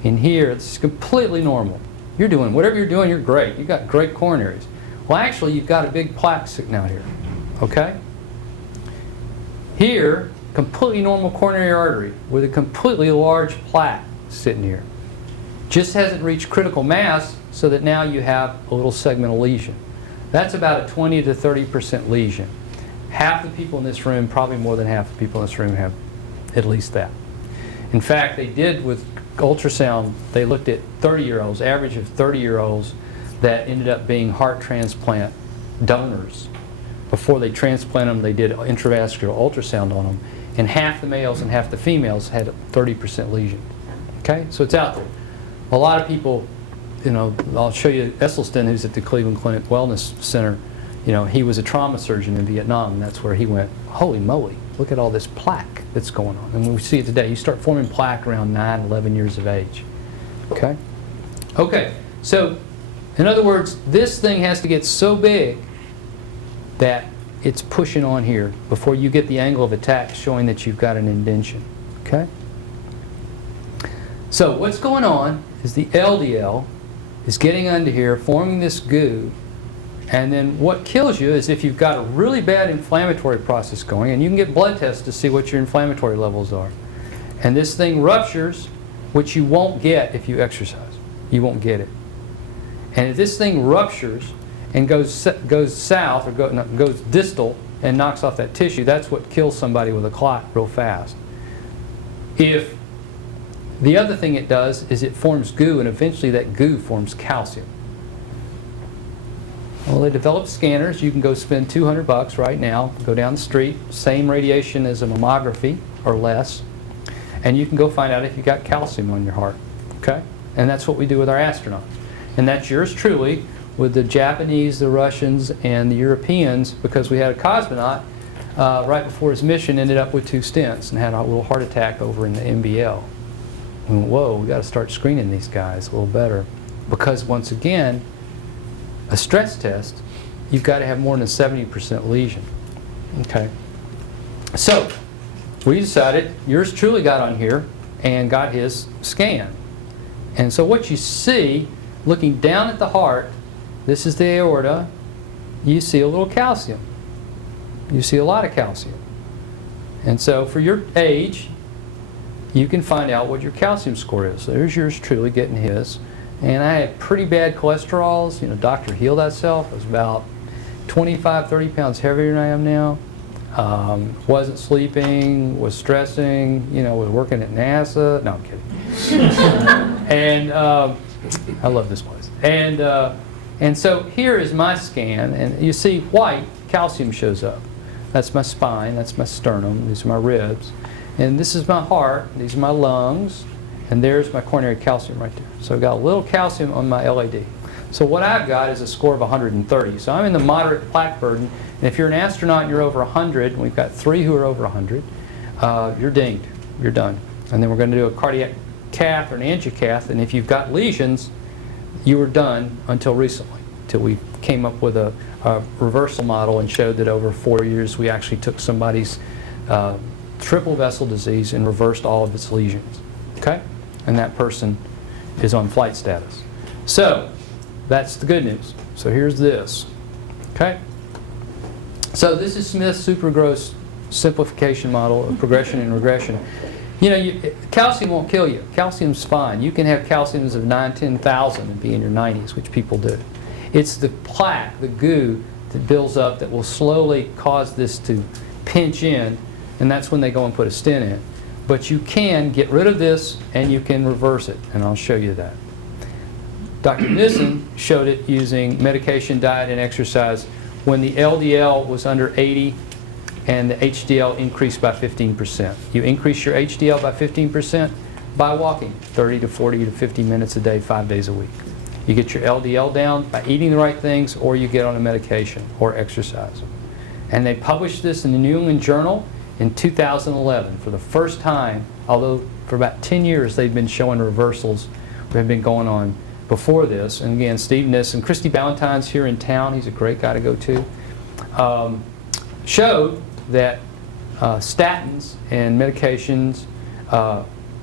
In here, it's completely normal. You're doing, whatever you're doing, you're great. You've got great coronaries. Well, actually, you've got a big plaque sitting out here. Okay? Here, completely normal coronary artery with a completely large plaque sitting here. Just hasn't reached critical mass, so that now you have a little segmental lesion. That's about a 20 to 30% lesion. Half the people in this room, probably more than half the people in this room, have at least that. In fact, they did with ultrasound, they looked at 30-year-olds, average of 30-year-olds that ended up being heart transplant donors. Before they transplanted them, they did intravascular ultrasound on them, and half the males and half the females had 30% lesion. Okay, so it's out there. A lot of people, you know, I'll show you Esselstyn, who's at the Cleveland Clinic Wellness Center. You know, he was a trauma surgeon in Vietnam, and that's where he went, holy moly, look at all this plaque that's going on. And we see it today. You start forming plaque around 9, 11 years of age. Okay? Okay, so in other words, this thing has to get so big that it's pushing on here before you get the angle of attack showing that you've got an indention. Okay? So what's going on is the LDL is getting under here, forming this goo, and then what kills you is if you've got a really bad inflammatory process going, and you can get blood tests to see what your inflammatory levels are. And this thing ruptures, which you won't get if you exercise. You won't get it. And if this thing ruptures and goes south, or goes distal and knocks off that tissue, that's what kills somebody with a clot real fast. If the other thing it does is it forms goo, and eventually that goo forms calcium. Well, they developed scanners. You can go spend $200 right now, go down the street, same radiation as a mammography or less, and you can go find out if you've got calcium on your heart. Okay? And that's what we do with our astronauts. And that's yours truly with the Japanese, the Russians, and the Europeans, because we had a cosmonaut right before his mission ended up with 2 stents and had a little heart attack over in the MBL. We went, whoa, we got to start screening these guys a little better, because once again, a stress test, you've got to have more than a 70% lesion. Okay. So we decided, yours truly got on here and got his scan. And so what you see, looking down at the heart, this is the aorta, you see a little calcium. You see a lot of calcium. And so for your age, you can find out what your calcium score is. So there's yours truly getting his. And I had pretty bad cholesterols. You know, doctor healed that self. I was about 25, 30 pounds heavier than I am now. Wasn't sleeping, was stressing, you know, was working at NASA. No, I'm kidding. And I love this place. And so here is my scan, and you see white calcium shows up. That's my spine, that's my sternum, these are my ribs. And this is my heart, these are my lungs, And there's my coronary calcium right there. So I've got a little calcium on my LAD. So what I've got is a score of 130. So I'm in the moderate plaque burden. And if you're an astronaut and you're over 100, and we've got 3 who are over 100, you're dinged. You're done. And then we're going to do a cardiac cath or an angiocath. And if you've got lesions, you were done until recently, till we came up with a reversal model and showed that over 4 years we actually took somebody's triple vessel disease and reversed all of its lesions. Okay? And that person is on flight status. So that's the good news. So here's this. Okay? So this is Smith's super gross simplification model of progression and regression. You know, calcium won't kill you. Calcium's fine. You can have calciums of 9,000, 10,000 and be in your 90s, which people do. It's the plaque, the goo, that builds up that will slowly cause this to pinch in, and that's when they go and put a stent in. But you can get rid of this and you can reverse it, and I'll show you that. Dr. Nissen showed it using medication, diet, and exercise when the LDL was under 80 and the HDL increased by 15%. You increase your HDL by 15% by walking 30 to 40 to 50 minutes a day, 5 days a week. You get your LDL down by eating the right things, or you get on a medication or exercise. And they published this in the New England Journal in 2011 for the first time, although for about 10 years they've been showing reversals that have been going on before this. And again, Steve Nissen, Christy Ballantyne's here in town, he's a great guy to go to, showed that statins and medications,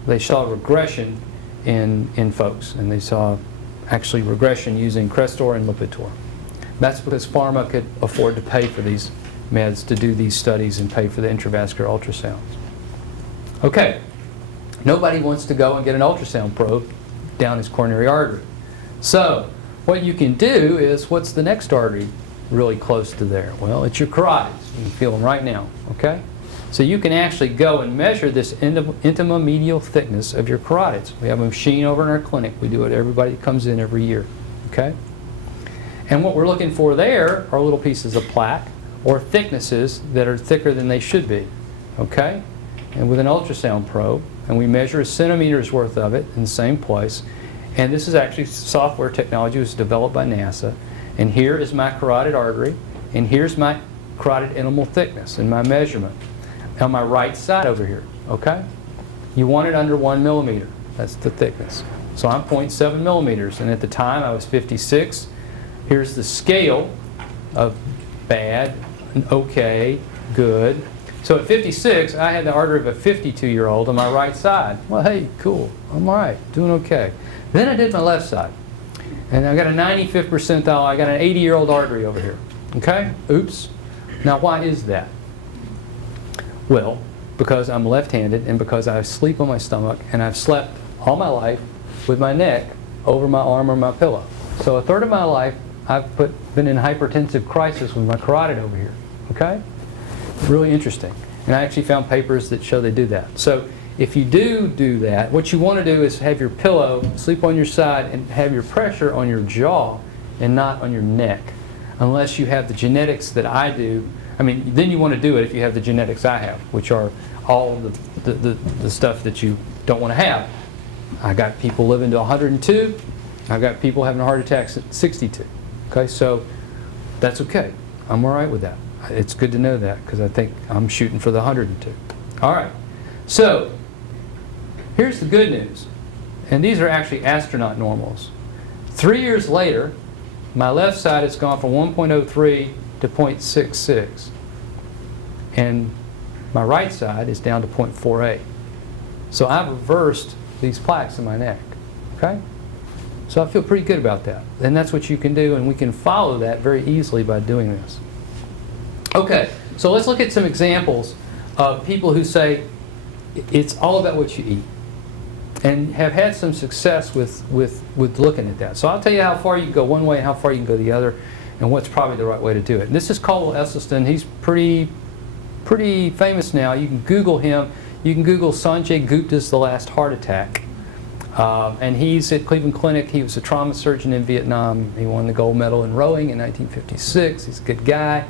they saw regression in folks, and they saw actually regression using Crestor and Lipitor. That's because pharma could afford to pay for these meds to do these studies and pay for the intravascular ultrasounds. Okay, nobody wants to go and get an ultrasound probe down his coronary artery. So what you can do is, what's the next artery really close to there? Well, it's your carotids. You can feel them right now, okay? So you can actually go and measure this intima medial thickness of your carotids. We have a machine over in our clinic. We do it, everybody comes in every year, okay? And what we're looking for there are little pieces of plaque or thicknesses that are thicker than they should be, okay? And with an ultrasound probe, and we measure a centimeter's worth of it in the same place. And this is actually software technology. It was developed by NASA. And here is my carotid artery, and here's my carotid intimal thickness and my measurement on my right side over here, okay? You want it under 1 millimeter. That's the thickness. So I'm 0.7 millimeters, and at the time I was 56. Here's the scale of bad, okay, good. So at 56, I had the artery of a 52-year-old on my right side. Well, hey, cool, I'm all right, doing okay. Then I did my left side, and I got a 95th percentile. I got an 80-year-old artery over here, okay? Oops. Now, why is that? Well, because I'm left-handed and because I sleep on my stomach, and I've slept all my life with my neck over my arm or my pillow. So a third of my life, I've been in hypertensive crisis with my carotid over here, okay? Really interesting. And I actually found papers that show they do that. So if you do that, what you want to do is have your pillow, sleep on your side, and have your pressure on your jaw and not on your neck, unless you have the genetics that I do. I mean, then you want to do it if you have the genetics I have, which are all the stuff that you don't want to have. I got people living to 102. I've got people having heart attacks at 62. Okay, so that's okay. I'm all right with that. It's good to know that because I think I'm shooting for the 102. All right, so here's the good news. And these are actually astronaut normals. 3 years later, my left side has gone from 1.03 to 0.66. And my right side is down to 0.48. So I've reversed these plaques in my neck. Okay? So I feel pretty good about that. And that's what you can do, and we can follow that very easily by doing this. Okay, so let's look at some examples of people who say it's all about what you eat and have had some success with looking at that. So I'll tell you how far you can go one way and how far you can go the other, and what's probably the right way to do it. And this is Caldwell Esselstyn. He's pretty famous now. You can Google him. You can Google Sanjay Gupta's The Last Heart Attack. And he's at Cleveland Clinic. He was a trauma surgeon in Vietnam. He won the gold medal in rowing in 1956. He's a good guy.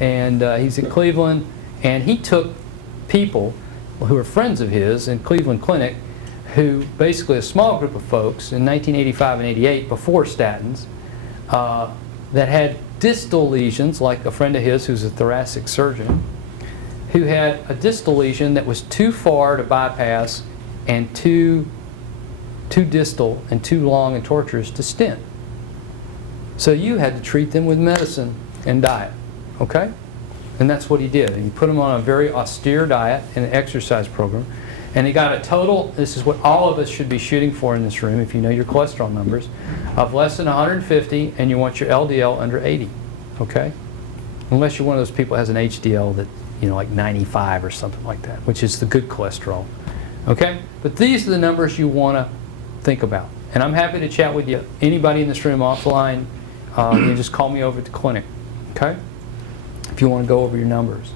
And he's at Cleveland. And he took people who are friends of his in Cleveland Clinic who basically a small group of folks in 1985 and 88 before statins that had distal lesions, like a friend of his who's a thoracic surgeon, who had a distal lesion that was too far to bypass and too distal and too long and tortuous to stent. So you had to treat them with medicine and diet, okay? And that's what he did. And he put them on a very austere diet and an exercise program. And he got a total, this is what all of us should be shooting for in this room if you know your cholesterol numbers, of less than 150, and you want your LDL under 80, okay? Unless you're one of those people that has an HDL that, you know, like 95 or something like that, which is the good cholesterol, okay? But these are the numbers you want to think about. And I'm happy to chat with you. Anybody in this room offline, you just call me over at the clinic, okay? If you want to go over your numbers.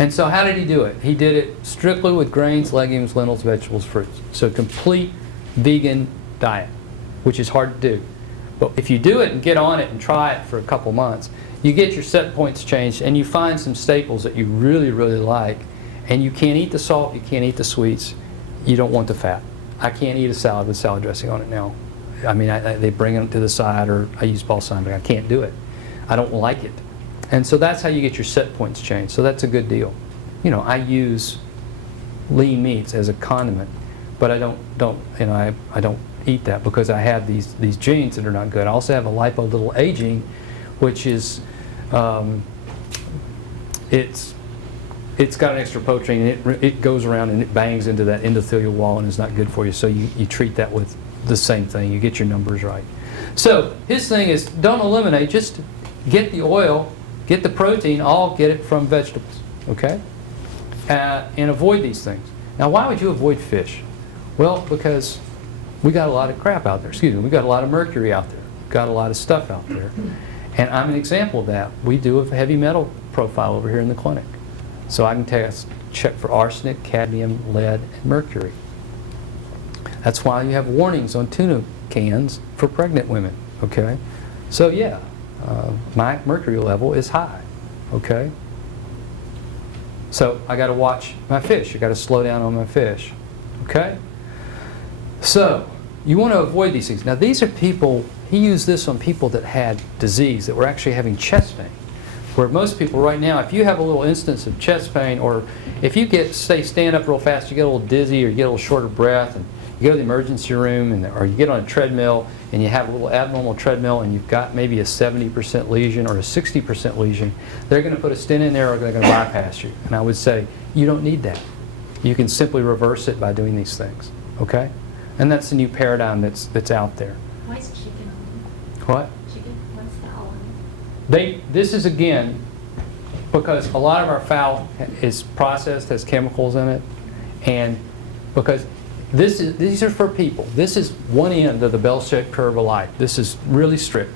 And so how did he do it? He did it strictly with grains, legumes, lentils, vegetables, fruits. So complete vegan diet, which is hard to do. But if you do it and get on it and try it for a couple months, you get your set points changed and you find some staples that you really, really like. And you can't eat the salt, you can't eat the sweets, you don't want the fat. I can't eat a salad with salad dressing on it now. I mean, they bring it to the side, or I use balsamic. I can't do it. I don't like it. And so that's how you get your set points changed. So that's a good deal. You know, I use lean meats as a condiment, but I don't eat that because I have these genes that are not good. I also have a lipo A gene, which is it's got an extra protein. It goes around and it bangs into that endothelial wall and is not good for you. So you treat that with the same thing. You get your numbers right. So his thing is don't eliminate, just get the oil, get the protein, all get it from vegetables, okay? And avoid these things. Now, why would you avoid fish? Well, because we got a lot of crap out there. Excuse me, we got a lot of mercury out there. Got a lot of stuff out there. And I'm an example of that. We do a heavy metal profile over here in the clinic. So I can check for arsenic, cadmium, lead, and mercury. That's why you have warnings on tuna cans for pregnant women, okay? So yeah, my mercury level is high, okay? So I got to watch my fish. I got to slow down on my fish, okay? So you want to avoid these things. Now these are people, he used this on people that had disease, that were actually having chest pain. Where most people right now, if you have a little instance of chest pain, or if you get, say, stand up real fast, you get a little dizzy or you get a little short of breath, and you go to the emergency room, or you get on a treadmill and you have a little abnormal treadmill and you've got maybe a 70% lesion or a 60% lesion, they're going to put a stent in there or they're going to bypass you. And I would say, you don't need that. You can simply reverse it by doing these things, okay? And that's the new paradigm that's out there. Why is chicken on it? What? Chicken, what's the fowl on it? This is again because a lot of our fowl is processed, has chemicals in it, and because these are for people. This is one end of the bell-shaped curve of life. This is really strict.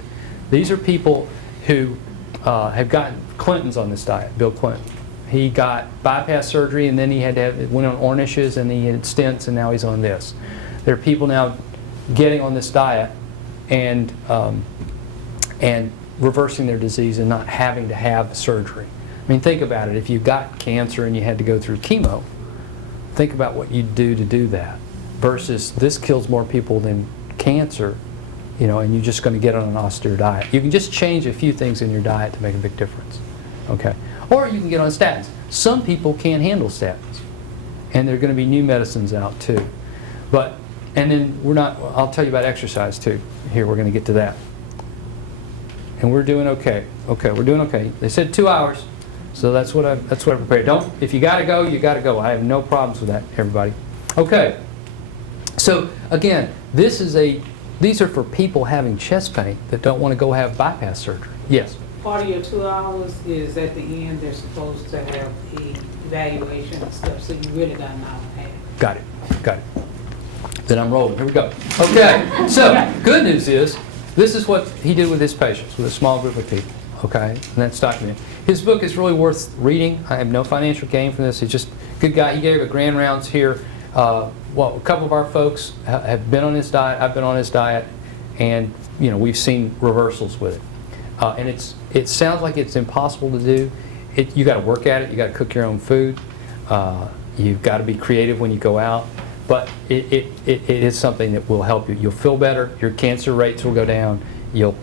These are people who have gotten Clinton's on this diet. Bill Clinton. He got bypass surgery and then he had to went on Ornishes and he had stents and now he's on this. There are people now getting on this diet and reversing their disease and not having to have surgery. I mean, think about it. If you got cancer and you had to go through chemo, think about what you'd do to do that. Versus this kills more people than cancer, you know, and you're just going to get on an austere diet. You can just change a few things in your diet to make a big difference, okay? Or you can get on statins. Some people can't handle statins, and there are going to be new medicines out too. But, and then I'll tell you about exercise too. Here, we're going to get to that. And we're doing okay. Okay, we're doing okay. They said 2 hours, so that's what I prepared. If you got to go, you got to go. I have no problems with that, everybody. Okay. So again, these are for people having chest pain that don't want to go have bypass surgery. Yes. Part of your 2 hours is at the end, they're supposed to have the evaluation and stuff, so you really got an hour and a half. Got it. Then I'm rolling. Here we go. Okay. So good news is, this is what he did with his patients, with a small group of people. Okay, and that's documented. His book is really worth reading. I have no financial gain from this. He's just a good guy. He gave a grand rounds here. Well, a couple of our folks have been on his diet. I've been on his diet, and you know we've seen reversals with it. And it sounds like it's impossible to do. You got to work at it. You got to cook your own food. You've got to be creative when you go out. but it is something that will help you. You'll feel better, your cancer rates will go down, your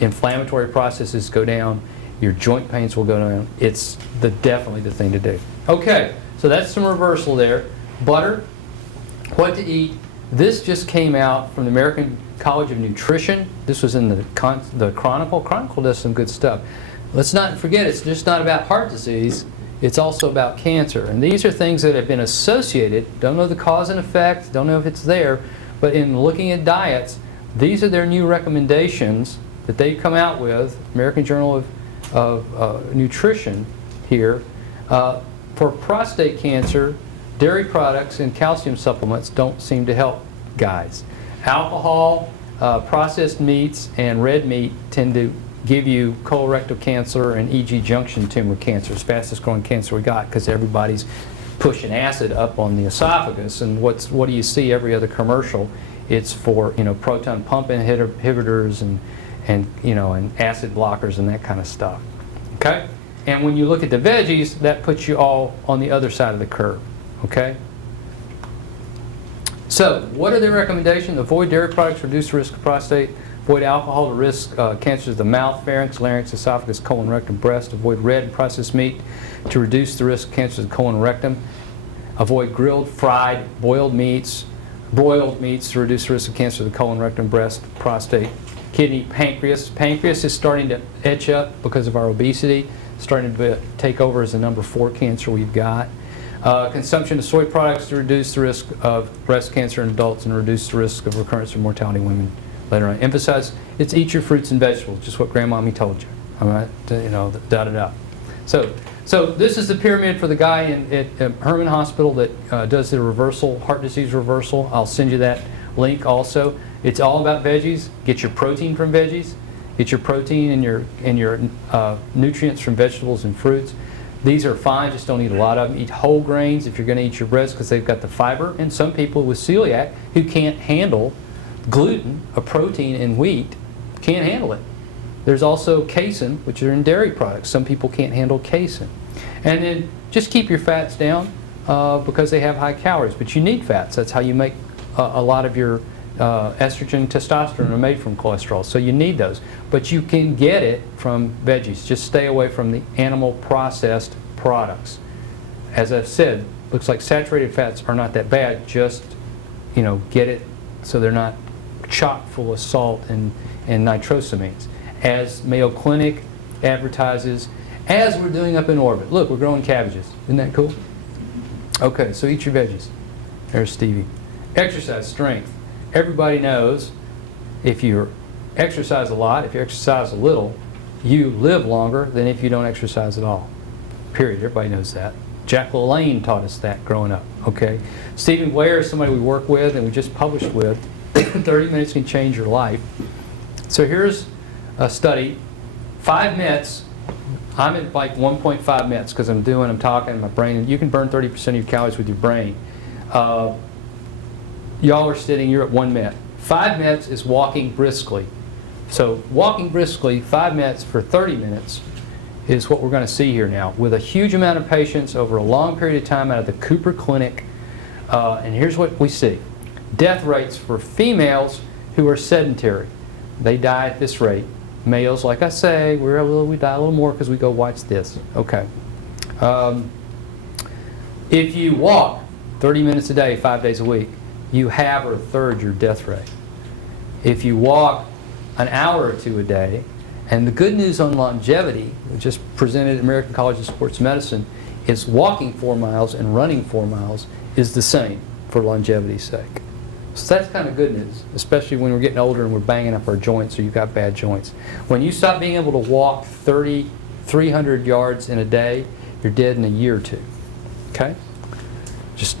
inflammatory processes go down, your joint pains will go down. It's definitely the thing to do. Okay, so that's some reversal there. Butter, what to eat. This just came out from the American College of Nutrition. This was in the Chronicle. Chronicle does some good stuff. Let's not forget, it's just not about heart disease. It's also about cancer. And these are things that have been associated. Don't know the cause and effect. Don't know if it's there. But in looking at diets, these are their new recommendations that they've come out with, American Journal of Nutrition here. For prostate cancer, dairy products and calcium supplements don't seem to help guys. Alcohol, processed meats, and red meat tend to give you colorectal cancer and E.G. junction tumor cancer, it's fastest growing cancer we got, because everybody's pushing acid up on the esophagus. And what do you see every other commercial? It's for proton pump inhibitors and acid blockers and that kind of stuff. Okay? And when you look at the veggies, that puts you all on the other side of the curve. Okay? So, what are their recommendations? Avoid dairy products, reduce the risk of prostate. Avoid alcohol to risk cancers of the mouth, pharynx, larynx, esophagus, colon, rectum, breast. Avoid red and processed meat to reduce the risk of cancers of the colon and rectum. Avoid grilled, fried, boiled meats to reduce the risk of cancer of the colon, rectum, breast, prostate, kidney, pancreas. Pancreas is starting to etch up because of our obesity, starting to take over as the number 4 cancer we've got. Consumption of soy products to reduce the risk of breast cancer in adults and reduce the risk of recurrence or mortality in women later on. Emphasize, it's eat your fruits and vegetables, just what Grandmommy told you. All right, da-da-da. So this is the pyramid for the guy at Herman Hospital that does the reversal, heart disease reversal. I'll send you that link also. It's all about veggies. Get your protein from veggies. Get your protein and your nutrients from vegetables and fruits. These are fine, just don't eat a lot of them. Eat whole grains if you're going to eat your breads, because they've got the fiber. And some people with celiac who can't handle gluten, a protein in wheat, can't handle it. There's also casein, which are in dairy products. Some people can't handle casein. And then just keep your fats down because they have high calories. But you need fats. That's how you make a lot of your estrogen and testosterone are made from cholesterol. So you need those. But you can get it from veggies. Just stay away from the animal processed products. As I've said, looks like saturated fats are not that bad. Just, get it so they're not chock full of salt and nitrosamines. As Mayo Clinic advertises, as we're doing up in orbit. Look, we're growing cabbages. Isn't that cool? Okay, so eat your veggies. There's Stevie. Exercise, strength. Everybody knows if you exercise a lot, if you exercise a little, you live longer than if you don't exercise at all. Period. Everybody knows that. Jack LaLanne taught us that growing up. Okay. Stephen Blair is somebody we work with and we just published with. 30 minutes can change your life. So here's a study. 5 minutes. I'm at like 1.5 minutes because I'm talking, my brain. You can burn 30% of your calories with your brain. Y'all are sitting, you're at 1 minute. 5 minutes is walking briskly. So walking briskly, 5 minutes for 30 minutes is what we're going to see here now, with a huge amount of patients over a long period of time out of the Cooper Clinic. And here's what we see. Death rates for females who are sedentary. They die at this rate. Males, like I say, we die a little more because we go watch this. Okay. If you walk 30 minutes a day, 5 days a week, you halve or third your death rate. If you walk an hour or 2 a day, and the good news on longevity, just presented at American College of Sports Medicine, is walking 4 miles and running 4 miles is the same for longevity's sake. So that's kind of good news, especially when we're getting older and we're banging up our joints or you've got bad joints. When you stop being able to walk 300 yards in a day, you're dead in a year or 2. Okay? Just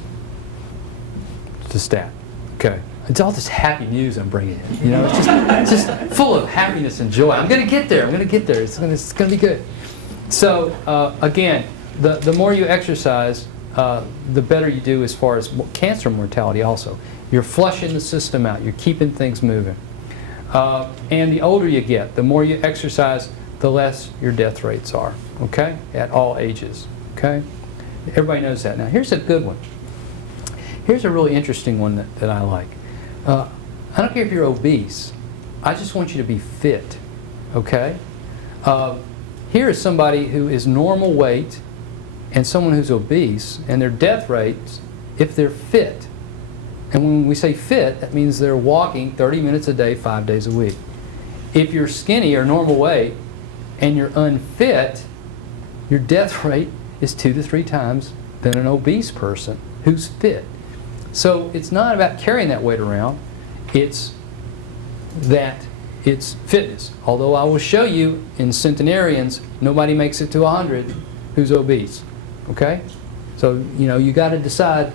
a stat. Okay. It's all this happy news I'm bringing in. It's just full of happiness and joy. I'm going to get there. It's going to be good. So again, the more you exercise, the better you do as far as cancer mortality also. You're flushing the system out. You're keeping things moving. And the older you get, the more you exercise, the less your death rates are. Okay? At all ages. Okay? Everybody knows that. Now here's a good one. Here's a really interesting one that I like. I don't care if you're obese. I just want you to be fit, okay? Here is somebody who is normal weight and someone who's obese, and their death rates, if they're fit. And when we say fit, that means they're walking 30 minutes a day, 5 days a week. If you're skinny or normal weight and you're unfit, your death rate is 2 to 3 times than an obese person who's fit. So it's not about carrying that weight around, it's fitness. Although I will show you in centenarians, nobody makes it to 100 who's obese. Okay? So, you got to decide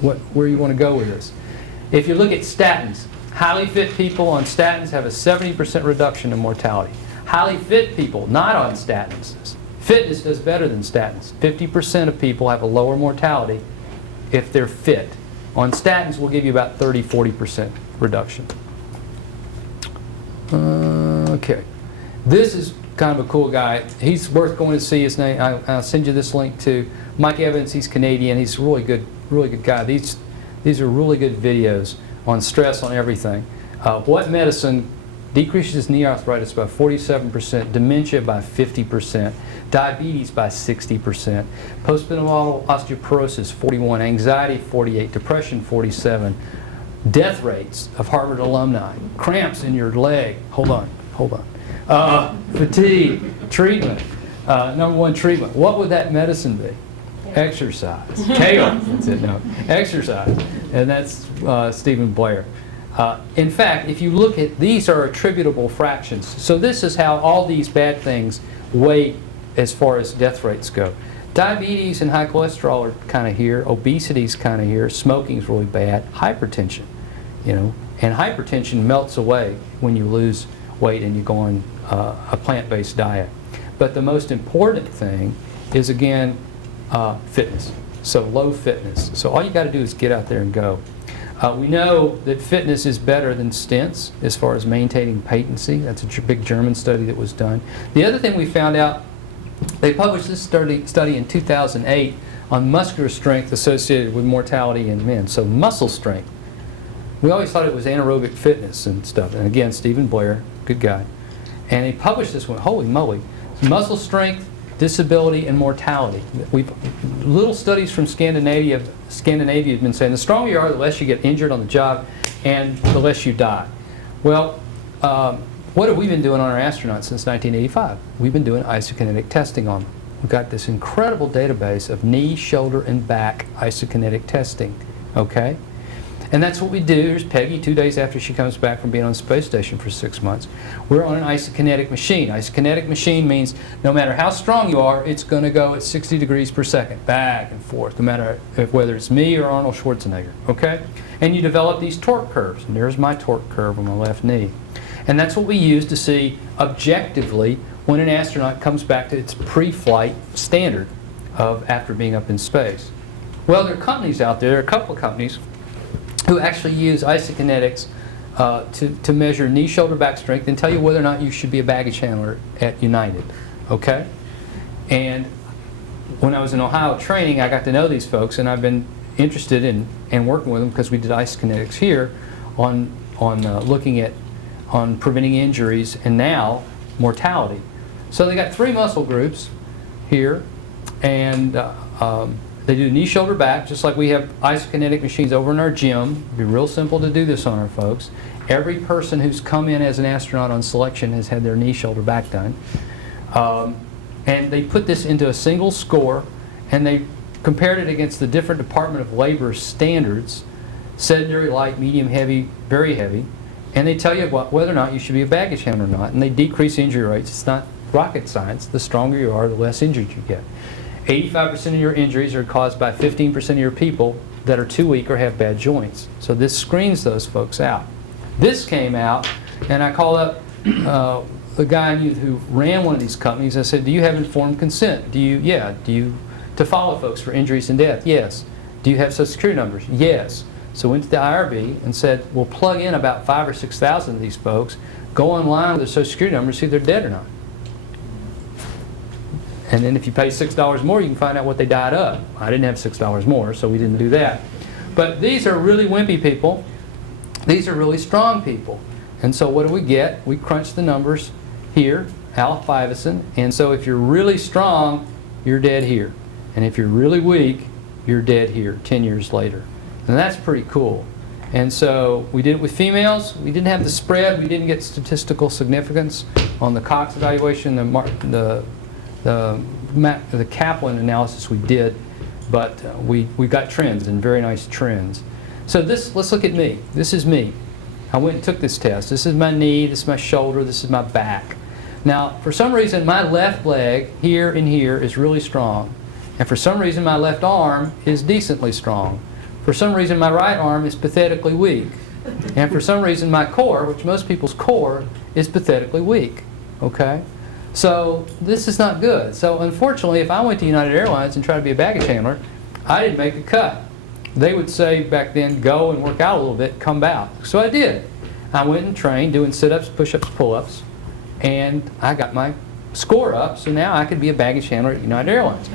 where you want to go with this. If you look at statins, highly fit people on statins have a 70% reduction in mortality. Highly fit people not on statins, fitness does better than statins. 50% of people have a lower mortality if they're fit. On statins, we'll give you about 30-40% reduction. Okay. This is kind of a cool guy. He's worth going to see. His name, I'll send you this link to Mike Evans. He's Canadian. He's a really good guy. These are really good videos on stress, on everything. What medicine decreases knee arthritis by 47%, dementia by 50%, diabetes by 60%, postprandial osteoporosis 41%, anxiety 48%, depression 47%, death rates of Harvard alumni, cramps in your leg, hold on, fatigue, treatment, number one treatment. What would that medicine be? Exercise. Kale. That's it. No. Exercise. And that's Stephen Blair. In fact, if you look at, these are attributable fractions. So this is how all these bad things weigh as far as death rates go. Diabetes and high cholesterol are kind of here. Obesity is kind of here. Smoking is really bad. Hypertension, and hypertension melts away when you lose weight and you go on a plant-based diet. But the most important thing is, again, fitness. So low fitness. So all you got to do is get out there and go. We know that fitness is better than stents as far as maintaining patency. That's a big German study that was done. The other thing we found out, they published this study in 2008 on muscular strength associated with mortality in men. So muscle strength. We always thought it was anaerobic fitness and stuff. And again, Stephen Blair, good guy. And he published this one, holy moly. Muscle strength, disability, and mortality. Little studies from Scandinavia have been saying the stronger you are, the less you get injured on the job and the less you die. Well, what have we been doing on our astronauts since 1985? We've been doing isokinetic testing on them. We've got this incredible database of knee, shoulder, and back isokinetic testing. Okay? And that's what we do. Here's Peggy 2 days after she comes back from being on the space station for 6 months. We're on an isokinetic machine. Isokinetic machine means no matter how strong you are, it's going to go at 60 degrees per second, back and forth, no matter whether it's me or Arnold Schwarzenegger. Okay? And you develop these torque curves. And there's my torque curve on my left knee. And that's what we use to see objectively when an astronaut comes back to its pre-flight standard of after being up in space. Well, there are companies out there, a couple of companies, who actually use isokinetics to measure knee, shoulder, back strength and tell you whether or not you should be a baggage handler at United. Okay? And when I was in Ohio training, I got to know these folks, and I've been interested in working with them because we did isokinetics here on looking at preventing injuries and now mortality. So they got 3 muscle groups here, and they do knee, shoulder, back, just like we have isokinetic machines over in our gym. It'd be real simple to do this on our folks. Every person who's come in as an astronaut on selection has had their knee, shoulder, back done. And they put this into a single score, and they compared it against the different Department of Labor standards, sedentary, light, medium, heavy, very heavy, and they tell you whether or not you should be a baggage handler or not, and they decrease injury rates. It's not rocket science. The stronger you are, the less injured you get. 85% of your injuries are caused by 15% of your people that are too weak or have bad joints. So this screens those folks out. This came out, and I called up the guy who ran one of these companies. I said, do you have informed consent? Yeah. Do you to follow folks for injuries and death? Yes. Do you have Social Security numbers? Yes. So went to the IRB and said, we'll plug in about 5,000 or 6,000 of these folks, go online with their Social Security numbers, see if they're dead or not. And then if you pay $6 more, you can find out what they died of. I didn't have $6 more, so we didn't do that. But these are really wimpy people. These are really strong people. And so what do we get? We crunch the numbers here, alpha-fivacin. And so if you're really strong, you're dead here. And if you're really weak, you're dead here 10 years later. And that's pretty cool. And so we did it with females. We didn't have the spread. We didn't get statistical significance on the Cox evaluation. The Kaplan analysis we did, but we got trends, and very nice trends. So let's look at me. This is me. I went and took this test. This is my knee, this is my shoulder, this is my back. Now, for some reason, my left leg here and here is really strong. And for some reason, my left arm is decently strong. For some reason, my right arm is pathetically weak. And for some reason, my core, which most people's core, is pathetically weak. Okay? So this is not good. So unfortunately, if I went to United Airlines and tried to be a baggage handler, I didn't make the cut. They would say back then, go and work out a little bit, come back. So I did. I went and trained doing sit-ups, push-ups, pull-ups, and I got my score up, so now I could be a baggage handler at United Airlines.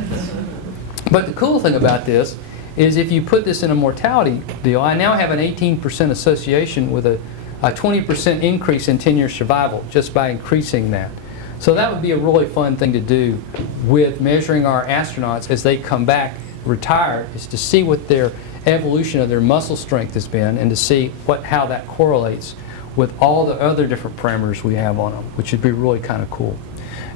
But the cool thing about this is if you put this in a mortality deal, I now have an 18% association with a 20% increase in 10-year survival just by increasing that. So that would be a really fun thing to do with measuring our astronauts as they come back retired, is to see what their evolution of their muscle strength has been and to see how that correlates with all the other different parameters we have on them, which would be really kind of cool.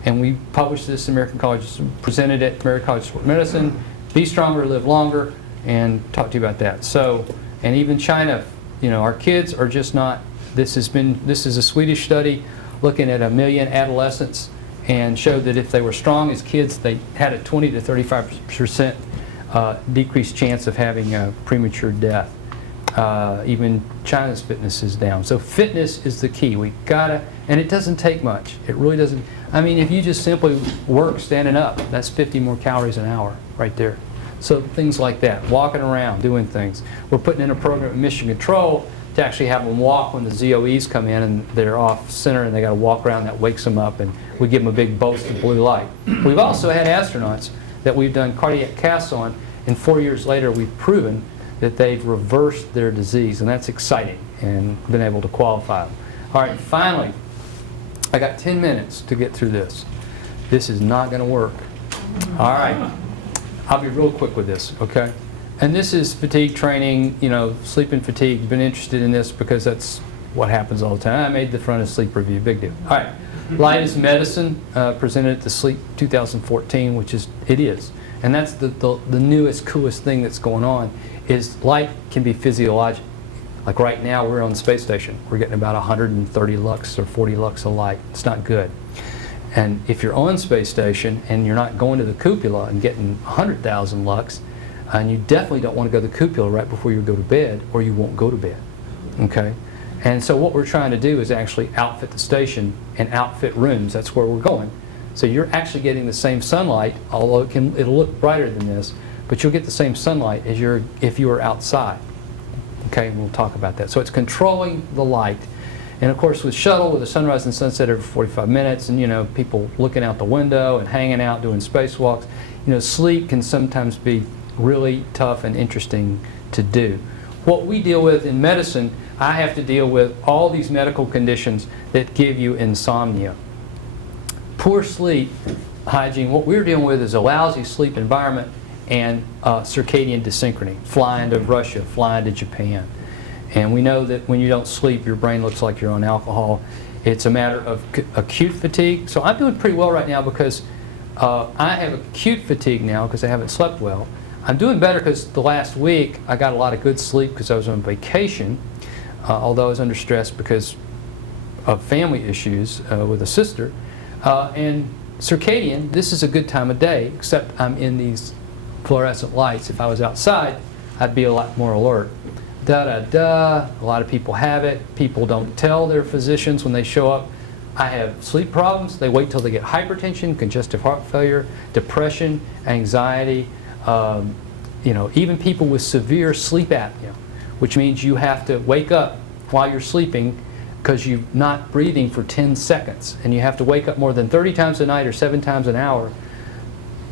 And we published this in American College, presented it at American College of Sport Medicine, Be Stronger, Live Longer, and talked to you about that. So, and even China, you know, our kids are just not, this is a Swedish study looking at 1 million adolescents and showed that if they were strong as kids, they had a 20 to 35% decreased chance of having a premature death. Even China's fitness is down. So fitness is the key. We gotta, and it doesn't take much. It really doesn't. I mean, if you just simply work standing up, that's 50 more calories an hour right there. So things like that, walking around, doing things. We're putting in a program at Mission Control to actually have them walk when the ZOEs come in and they're off center and they got to walk around. That wakes them up, and we give them a big bolus of blue light. We've also had astronauts that we've done cardiac casts on, and 4 years later we've proven that they've reversed their disease, and that's exciting, and been able to qualify them. All right, finally, I got 10 minutes to get through this. This is not going to work. All right, I'll be real quick with this, okay? And this is fatigue training, you know, sleep and fatigue. You've been interested in this because that's what happens all the time. I made the front of sleep review, big deal. All right, Light is Medicine, presented at the Sleep 2014, which is, it is. And that's the newest, coolest thing that's going on, is light can be physiologic. Like right now, we're on the space station. We're getting about 130 lux or 40 lux of light. It's not good. And if you're on space station and you're not going to the cupola and getting 100,000 lux, and you definitely don't want to go to the cupola right before you go to bed, or you won't go to bed. Okay? And so what we're trying to do is actually outfit the station and outfit rooms. That's where we're going. So you're actually getting the same sunlight, although it'll look brighter than this, but you'll get the same sunlight as if you were outside. Okay, and we'll talk about that. So it's controlling the light. And of course with shuttle, with the sunrise and sunset every 45 minutes, and you know, people looking out the window and hanging out doing spacewalks, you know, sleep can sometimes be really tough and interesting to do. What we deal with in medicine, I have to deal with all these medical conditions that give you insomnia. Poor sleep hygiene, what we're dealing with is a lousy sleep environment and circadian dysynchrony, flying to Russia, flying to Japan. And we know that when you don't sleep, your brain looks like you're on alcohol. It's a matter of acute fatigue. So I'm doing pretty well right now because I have acute fatigue now because I haven't slept well. I'm doing better because the last week I got a lot of good sleep because I was on vacation, although I was under stress because of family issues with a sister. And circadian, this is a good time of day, except I'm in these fluorescent lights. If I was outside, I'd be a lot more alert. A lot of people have it. People don't tell their physicians when they show up. I have sleep problems. They wait till they get hypertension, congestive heart failure, depression, anxiety. You know, even people with severe sleep apnea, which means you have to wake up while you're sleeping because you're not breathing for 10 seconds, and you have to wake up more than 30 times a night or 7 times an hour.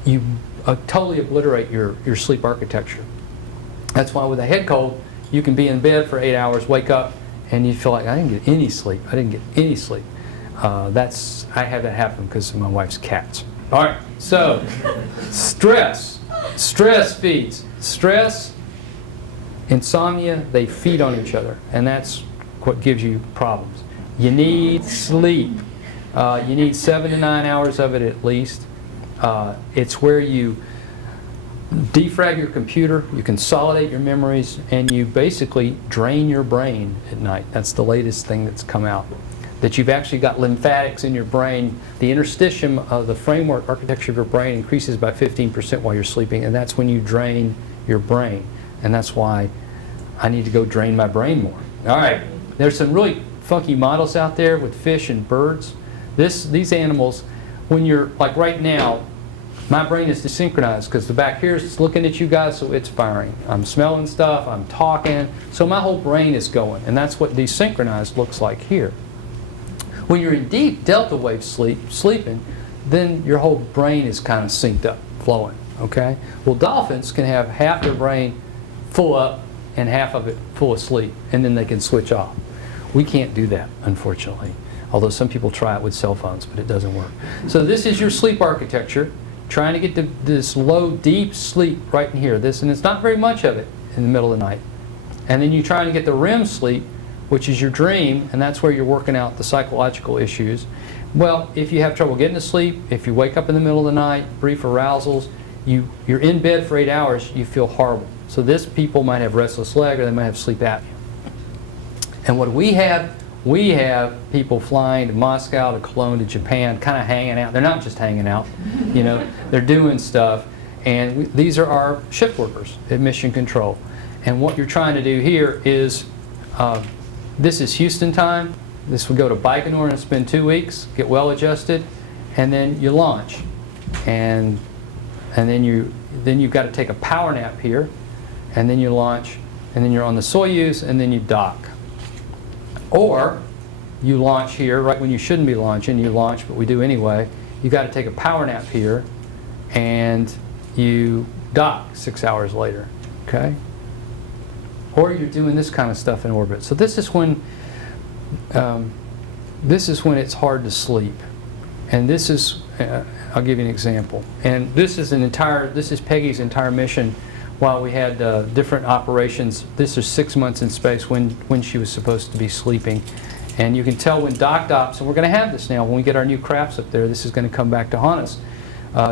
You totally obliterate your sleep architecture. That's why with a head cold, you can be in bed for 8 hours, wake up, and you feel like, I didn't get any sleep. I didn't get any sleep. I had that happen because of my wife's cats. All right, so stress. Stress feeds. Stress, insomnia, they feed on each other, and that's what gives you problems. You need sleep. You need 7 to 9 hours of it at least. It's where you defrag your computer, you consolidate your memories, and you basically drain your brain at night. That's the latest thing that's come out. That you've actually got lymphatics in your brain. The interstitium of the framework architecture of your brain increases by 15% while you're sleeping, and that's when you drain your brain. And that's why I need to go drain my brain more. All right, there's some really funky models out there with fish and birds. These animals, when you're, like right now, my brain is desynchronized because the back here is looking at you guys, so it's firing. I'm smelling stuff, I'm talking, so my whole brain is going, and that's what desynchronized looks like here. When you're in deep delta wave sleeping, then your whole brain is kind of synced up, flowing, okay? Well, dolphins can have half their brain full up and half of it full of sleep, and then they can switch off. We can't do that, unfortunately, although some people try it with cell phones, but it doesn't work. So this is your sleep architecture, trying to get to this low, deep sleep right in here. And it's not very much of it in the middle of the night. And then you're trying to get the REM sleep, which is your dream, and that's where you're working out the psychological issues. Well, if you have trouble getting to sleep, if you wake up in the middle of the night, brief arousals, you're in bed for 8 hours, you feel horrible. So this people might have restless leg or they might have sleep apnea. And what we have people flying to Moscow, to Cologne, to Japan, kind of hanging out. They're not just hanging out, you know, they're doing stuff. And these are our shift workers at Mission Control. And what you're trying to do here is, this is Houston time. This would go to Baikonur and spend 2 weeks, get well adjusted, and then you launch. And then you've got to take a power nap here, and then you launch, and then you're on the Soyuz, and then you dock. Or you launch here right when you shouldn't be launching. You launch, but we do anyway. You've got to take a power nap here, and you dock 6 hours later. Okay? Or you're doing this kind of stuff in orbit. So this is when it's hard to sleep. And this is, I'll give you an example. And this is Peggy's entire mission while we had different operations. This is 6 months in space when she was supposed to be sleeping. And you can tell when docked ops, and we're going to have this now, when we get our new crafts up there, this is going to come back to haunt us.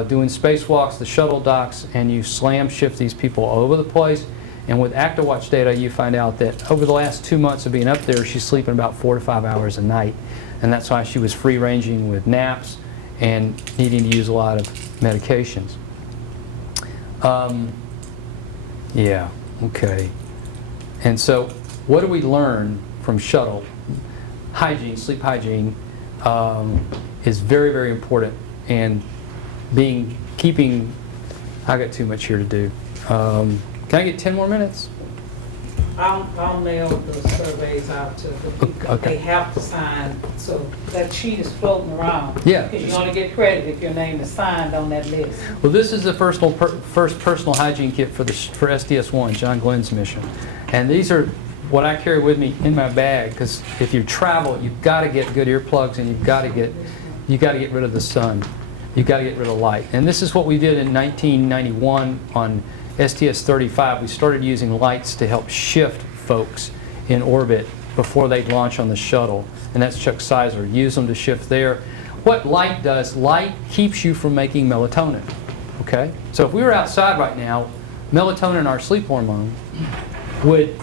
Doing spacewalks, the shuttle docks, and you slam shift these people all over the place. And with ActiWatch data, you find out that over the last 2 months of being up there, she's sleeping about 4 to 5 hours a night. And that's why she was free-ranging with naps and needing to use a lot of medications. Yeah, okay. And so what do we learn from shuttle? Hygiene, sleep hygiene, is very, very important. And I got too much here to do. Can I get 10 more minutes? I'll mail the surveys out to the people. Okay. They have to sign, so that sheet is floating around. Yeah. Because you only get credit if your name is signed on that list. Well, this is the first personal hygiene kit for SDS-1, John Glenn's mission. And these are what I carry with me in my bag, because if you travel, you've got to get good earplugs, and you've got to get rid of the sun. You've got to get rid of light. And this is what we did in 1991 on STS-35. We started using lights to help shift folks in orbit before they'd launch on the shuttle. And that's Chuck Sizer. Use them to shift there. What light does, light keeps you from making melatonin. Okay? So if we were outside right now, melatonin, our sleep hormone, would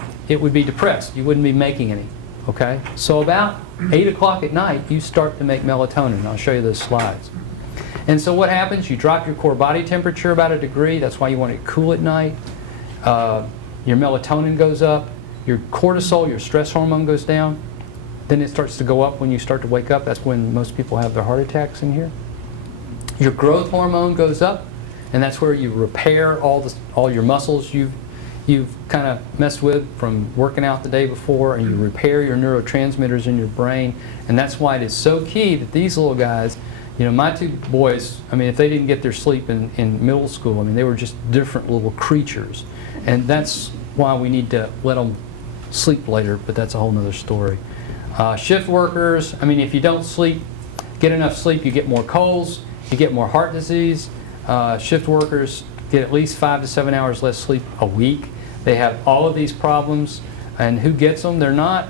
be depressed. You wouldn't be making any. Okay? So about 8 o'clock at night, you start to make melatonin. I'll show you those slides. And so what happens? You drop your core body temperature about 1 degree. That's why you want it cool at night. Your melatonin goes up. Your cortisol, your stress hormone, goes down. Then it starts to go up when you start to wake up. That's when most people have their heart attacks in here. Your growth hormone goes up, and that's where you repair all your muscles you've kind of messed with from working out the day before, and you repair your neurotransmitters in your brain. And that's why it is so key that these little guys, you know, my 2 boys, I mean, if they didn't get their sleep in middle school, I mean, they were just different little creatures. And that's why we need to let them sleep later, but that's a whole nother story. Shift workers, I mean, if you don't get enough sleep, you get more colds, you get more heart disease. Shift workers get at least 5 to 7 hours less sleep a week. They have all of these problems, and who gets them? They're not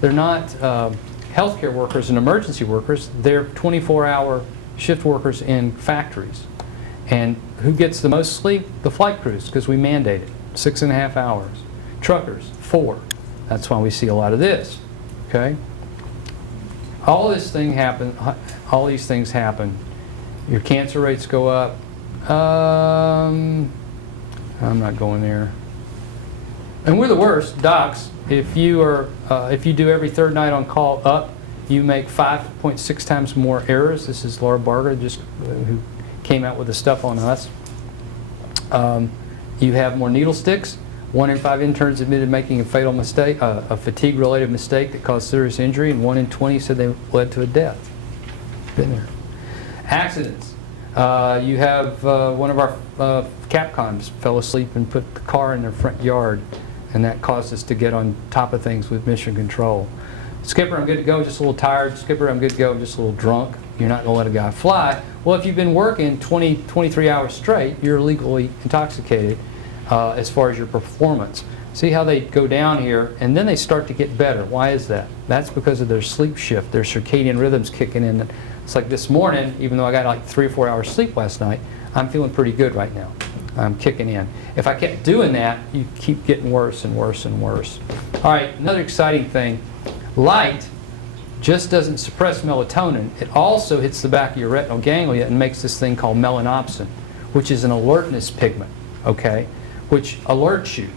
healthcare workers and emergency workers. They're 24-hour shift workers in factories. And who gets the most sleep? The flight crews, because we mandate it, 6.5 hours. Truckers, 4. That's why we see a lot of this. Okay? All these things happen. Your cancer rates go up. I'm not going there. And we're the worst, docs. If you do every third night on call up, you make 5.6 times more errors. This is Laura Barger, who came out with the stuff on us. You have more needle sticks. 1 in 5 interns admitted making a fatal mistake, a fatigue-related mistake that caused serious injury, and 1 in 20 said they led to a death. Been there. Accidents. You have one of our Capcoms fell asleep and put the car in their front yard, and that caused us to get on top of things with mission control. Skipper, I'm good to go, just a little tired. Skipper, I'm good to go, just a little drunk. You're not going to let a guy fly. Well, if you've been working 23 hours straight, you're legally intoxicated as far as your performance. See how they go down here, and then they start to get better. Why is that? That's because of their sleep shift, their circadian rhythms kicking in. It's like this morning, even though I got like 3 or 4 hours sleep last night, I'm feeling pretty good right now. I'm kicking in. If I kept doing that, you keep getting worse and worse and worse. All right, another exciting thing. Light just doesn't suppress melatonin. It also hits the back of your retinal ganglia and makes this thing called melanopsin, which is an alertness pigment, okay, which alerts you.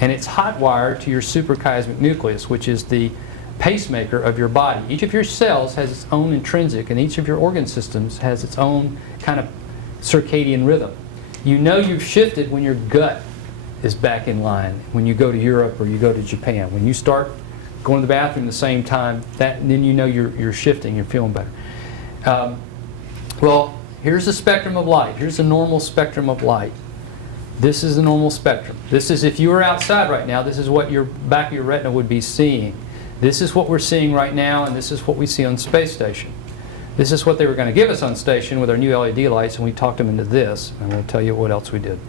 And it's hot wired to your suprachiasmatic nucleus, which is the pacemaker of your body. Each of your cells has its own intrinsic, and each of your organ systems has its own kind of circadian rhythm. You know you've shifted when your gut is back in line, when you go to Europe or you go to Japan. When you start going to the bathroom at the same time, then you know you're shifting, you're feeling better. Well, here's the spectrum of light. Here's the normal spectrum of light. This is the normal spectrum. This is, if you were outside right now, this is what your back of your retina would be seeing. This is what we're seeing right now, and this is what we see on space station. This is what they were going to give us on station with our new LED lights, and we talked them into this. And we'll tell you what else we did.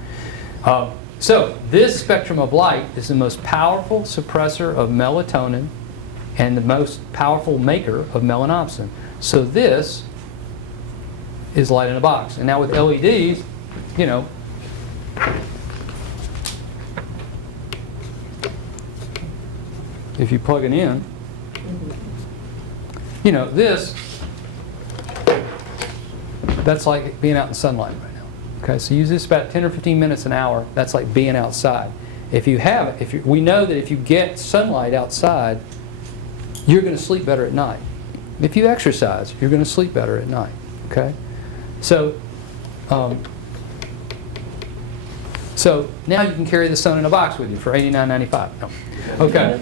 So this spectrum of light is the most powerful suppressor of melatonin and the most powerful maker of melanopsin. So this is light in a box. And now with LEDs, you know, if you plug it in, you know, that's like being out in sunlight right now. Okay, so use this about 10 or 15 minutes an hour. That's like being outside. If you have it, we know that if you get sunlight outside, you're going to sleep better at night. If you exercise, you're going to sleep better at night. Okay, so now you can carry the sun in a box with you for $89.95. No. Okay.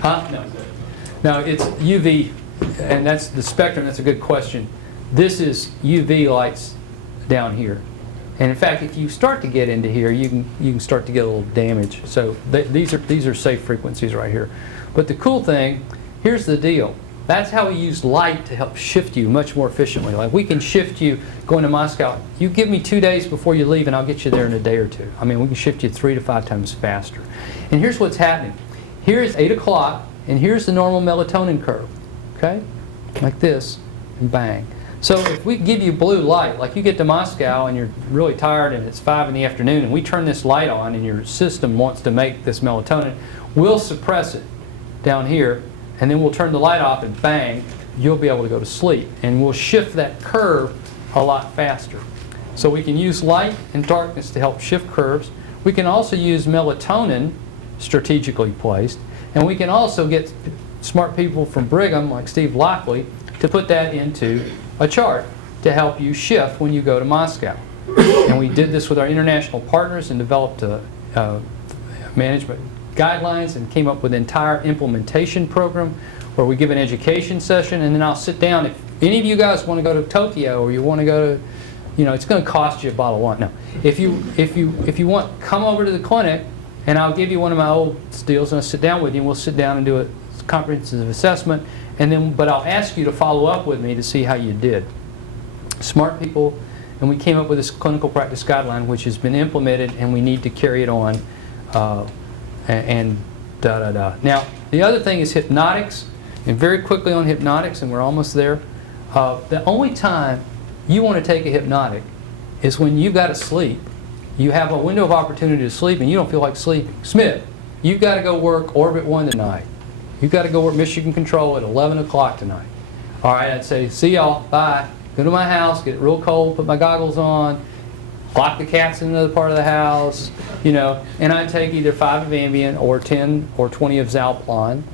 Huh? No. No, it's UV, and that's the spectrum. That's a good question. This is UV lights down here. And in fact, if you start to get into here, you can start to get a little damage. So these are safe frequencies right here. But the cool thing, here's the deal. That's how we use light to help shift you much more efficiently. Like we can shift you going to Moscow. You give me 2 days before you leave and I'll get you there in a day or 2. I mean, we can shift you 3 to 5 times faster. And here's what's happening. Here's 8 o'clock and here's the normal melatonin curve. Okay? Like this, and bang. So if we give you blue light, like you get to Moscow and you're really tired and it's 5 in the afternoon and we turn this light on and your system wants to make this melatonin, we'll suppress it down here and then we'll turn the light off and bang, you'll be able to go to sleep. And we'll shift that curve a lot faster. So we can use light and darkness to help shift curves. We can also use melatonin strategically placed. And we can also get smart people from Brigham, like Steve Lockley, to put that into a chart to help you shift when you go to Moscow. And we did this with our international partners and developed management guidelines and came up with an entire implementation program where we give an education session and then I'll sit down. If any of you guys want to go to Tokyo or you want to go to, you know, it's going to cost you a bottle of wine. No. If you want, come over to the clinic And I'll give you one of my old deals, and I'll sit down with you, and we'll sit down and do a comprehensive assessment. And then, but I'll ask you to follow up with me to see how you did. Smart people, and we came up with this clinical practice guideline, which has been implemented, and we need to carry it on, and da-da-da. Now, the other thing is hypnotics, and very quickly on hypnotics, and we're almost there. The only time you want to take a hypnotic is when you've got to sleep. You have a window of opportunity to sleep, and you don't feel like sleeping. Smith, you've got to go work Orbit 1 tonight. You've got to go work Michigan Control at 11 o'clock tonight. All right, I'd say, see y'all, bye. Go to my house, get it real cold, put my goggles on, lock the cats in another part of the house, you know, and I'd take either 5 of Ambien or 10 or 20 of Zalplon,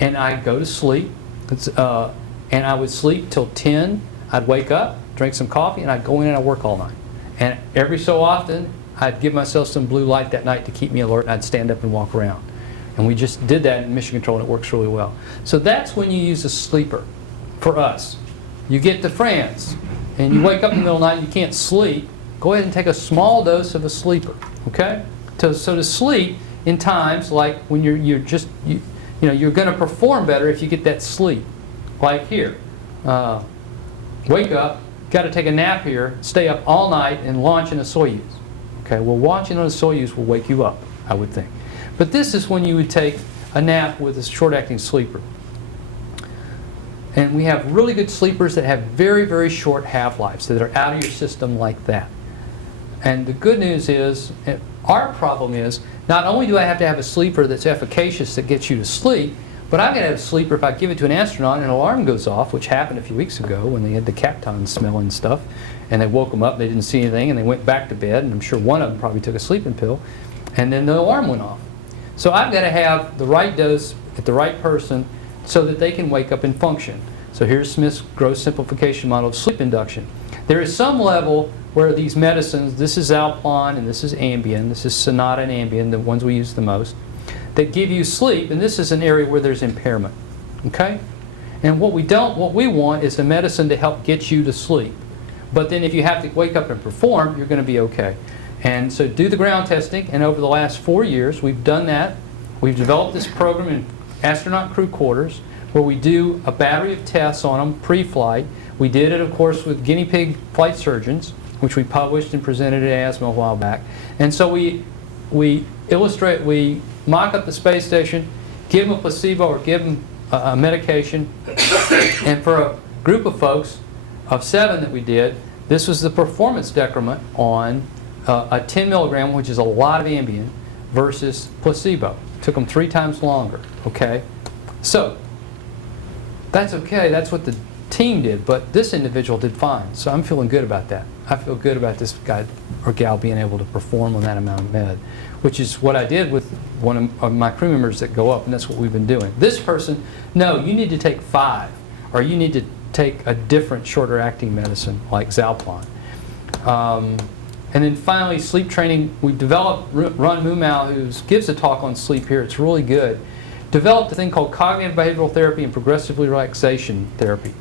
and I'd go to sleep, and I would sleep till 10. I'd wake up, drink some coffee, and I'd go in and I'd work all night. And every so often, I'd give myself some blue light that night to keep me alert, and I'd stand up and walk around. And we just did that in Mission Control, and it works really well. So that's when you use a sleeper for us. You get to France, and you wake up in the middle of the night and you can't sleep, go ahead and take a small dose of a sleeper, okay? So to sleep in times like when you're going to perform better if you get that sleep. Like here, wake up, got to take a nap here, stay up all night, and launch in a Soyuz. Okay, well, launching on a Soyuz will wake you up, I would think. But this is when you would take a nap with a short-acting sleeper. And we have really good sleepers that have very, very short half-lives, that are out of your system like that. And the good news is, our problem is, not only do I have to have a sleeper that's efficacious that gets you to sleep, but I've got to have a sleeper if I give it to an astronaut and an alarm goes off, which happened a few weeks ago when they had the Kapton smell and stuff, and they woke them up, they didn't see anything, and they went back to bed, and I'm sure one of them probably took a sleeping pill, and then the alarm went off. So I've got to have the right dose at the right person so that they can wake up and function. So here's Smith's gross simplification model of sleep induction. There is some level where these medicines, this is Zalplon and this is Ambien, this is Sonata and Ambien, the ones we use the most, that give you sleep, and this is an area where there's impairment. Okay? And what we want is the medicine to help get you to sleep. But then if you have to wake up and perform, you're going to be okay. And so do the ground testing, and over the last 4 years, we've done that. We've developed this program in astronaut crew quarters where we do a battery of tests on them pre-flight. We did it, of course, with guinea pig flight surgeons, which we published and presented at ASMA a while back. And so we mock up the space station, give them a placebo or give them a medication, and for a group of folks of 7 that we did, this was the performance decrement on a 10 milligram, which is a lot of Ambien, versus placebo. Took them 3 times longer, okay? So, that's okay, that's what the team did, but this individual did fine, so I'm feeling good about that. I feel good about this guy or gal being able to perform on that amount of med, which is what I did with one of my crew members that go up, and that's what we've been doing. This person, no, you need to take 5, or you need to take a different shorter acting medicine like Zalplon. And then finally, sleep training. We developed, Ron Mumau, who gives a talk on sleep here, it's really good, developed a thing called cognitive behavioral therapy and progressive relaxation therapy.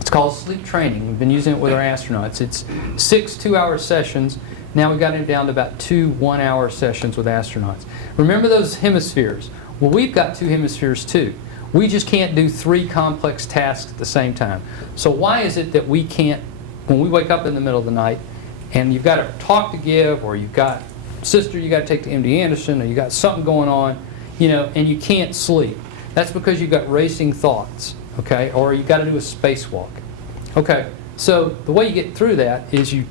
It's called sleep training. We've been using it with our astronauts. It's 6 2-hour sessions. Now we've got it down to about 2 1-hour sessions with astronauts. Remember those hemispheres? Well, we've got 2 hemispheres too. We just can't do 3 complex tasks at the same time. So why is it that we can't, when we wake up in the middle of the night, and you've got a talk to give, or you've got sister you got to take to MD Anderson, or you got something going on, you know, and you can't sleep. That's because you've got racing thoughts, okay? Or you've got to do a spacewalk. Okay, so the way you get through that is you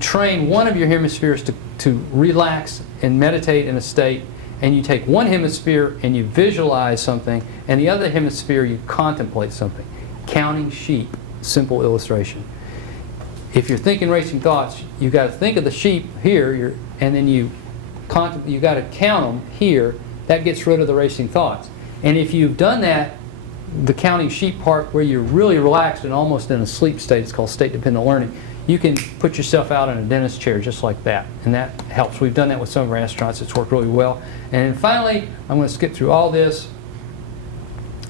train one of your hemispheres to relax and meditate in a state, and you take one hemisphere and you visualize something, and the other hemisphere you contemplate something. Counting sheep, simple illustration. If you're thinking racing thoughts, you've got to think of the sheep here, and then you got to count them here. That gets rid of the racing thoughts. And if you've done that, the counting sheep part where you're really relaxed and almost in a sleep state, it's called state-dependent learning, you can put yourself out in a dentist chair just like that. And that helps. We've done that with some of our astronauts. It's worked really well. And then finally, I'm going to skip through all this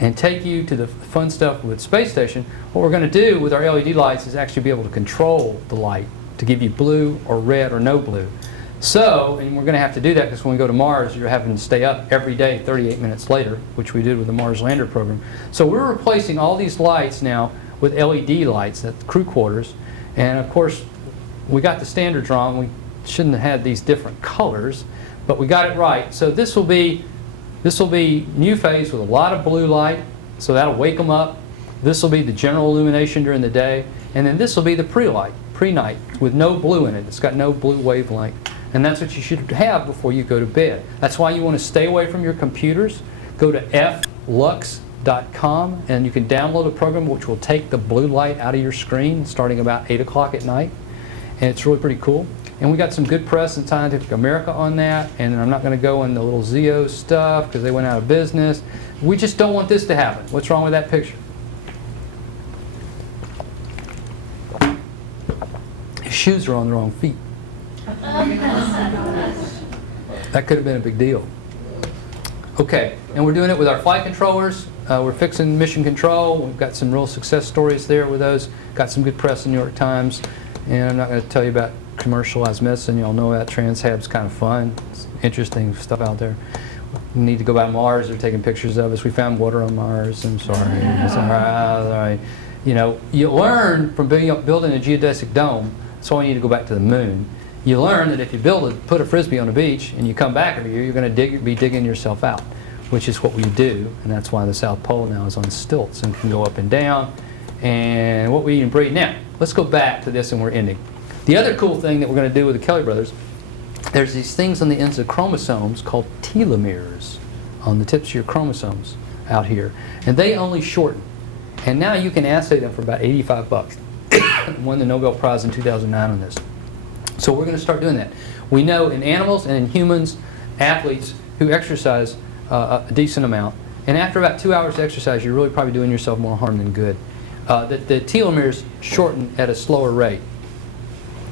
and take you to the fun stuff with space station. What we're going to do with our LED lights is actually be able to control the light to give you blue or red or no blue. So, and we're going to have to do that because when we go to Mars, you're having to stay up every day 38 minutes later, which we did with the Mars Lander program. So we're replacing all these lights now with LED lights at the crew quarters. And of course, we got the standards wrong. We shouldn't have had these different colors, but we got it right. So this will be new phase with a lot of blue light, so that'll wake them up. This will be the general illumination during the day, and then this will be the pre-night, with no blue in it. It's got no blue wavelength, and that's what you should have before you go to bed. That's why you want to stay away from your computers. Go to flux.com, and you can download a program which will take the blue light out of your screen starting about 8 o'clock at night, and it's really pretty cool. And we got some good press in Scientific America on that, and I'm not going to go into the little Zeo stuff because they went out of business. We just don't want this to happen. What's wrong with that picture? His shoes are on the wrong feet. That could have been a big deal. Okay, and we're doing it with our flight controllers. We're fixing mission control. We've got some real success stories there with those. Got some good press in the New York Times. And I'm not going to tell you about commercialized medicine. You all know that. Transhab's kind of fun. It's interesting stuff out there. We need to go by Mars. They're taking pictures of us. We found water on Mars. I'm sorry. It's all right. You know, you learn from building a geodesic dome. That's why you need to go back to the moon. You learn that if you put a frisbee on a beach and you come back every year, you're going to be digging yourself out, which is what we do. And that's why the South Pole now is on stilts and can go up and down. And what we eat and breathe. Now, let's go back to this and we're ending. The other cool thing that we're going to do with the Kelly brothers, there's these things on the ends of chromosomes called telomeres on the tips of your chromosomes out here. And they only shorten. And now you can assay them for about $85. Won the Nobel Prize in 2009 on this. So we're going to start doing that. We know in animals and in humans, athletes who exercise a decent amount, and after about 2 hours of exercise, you're really probably doing yourself more harm than good. That the telomeres shorten at a slower rate.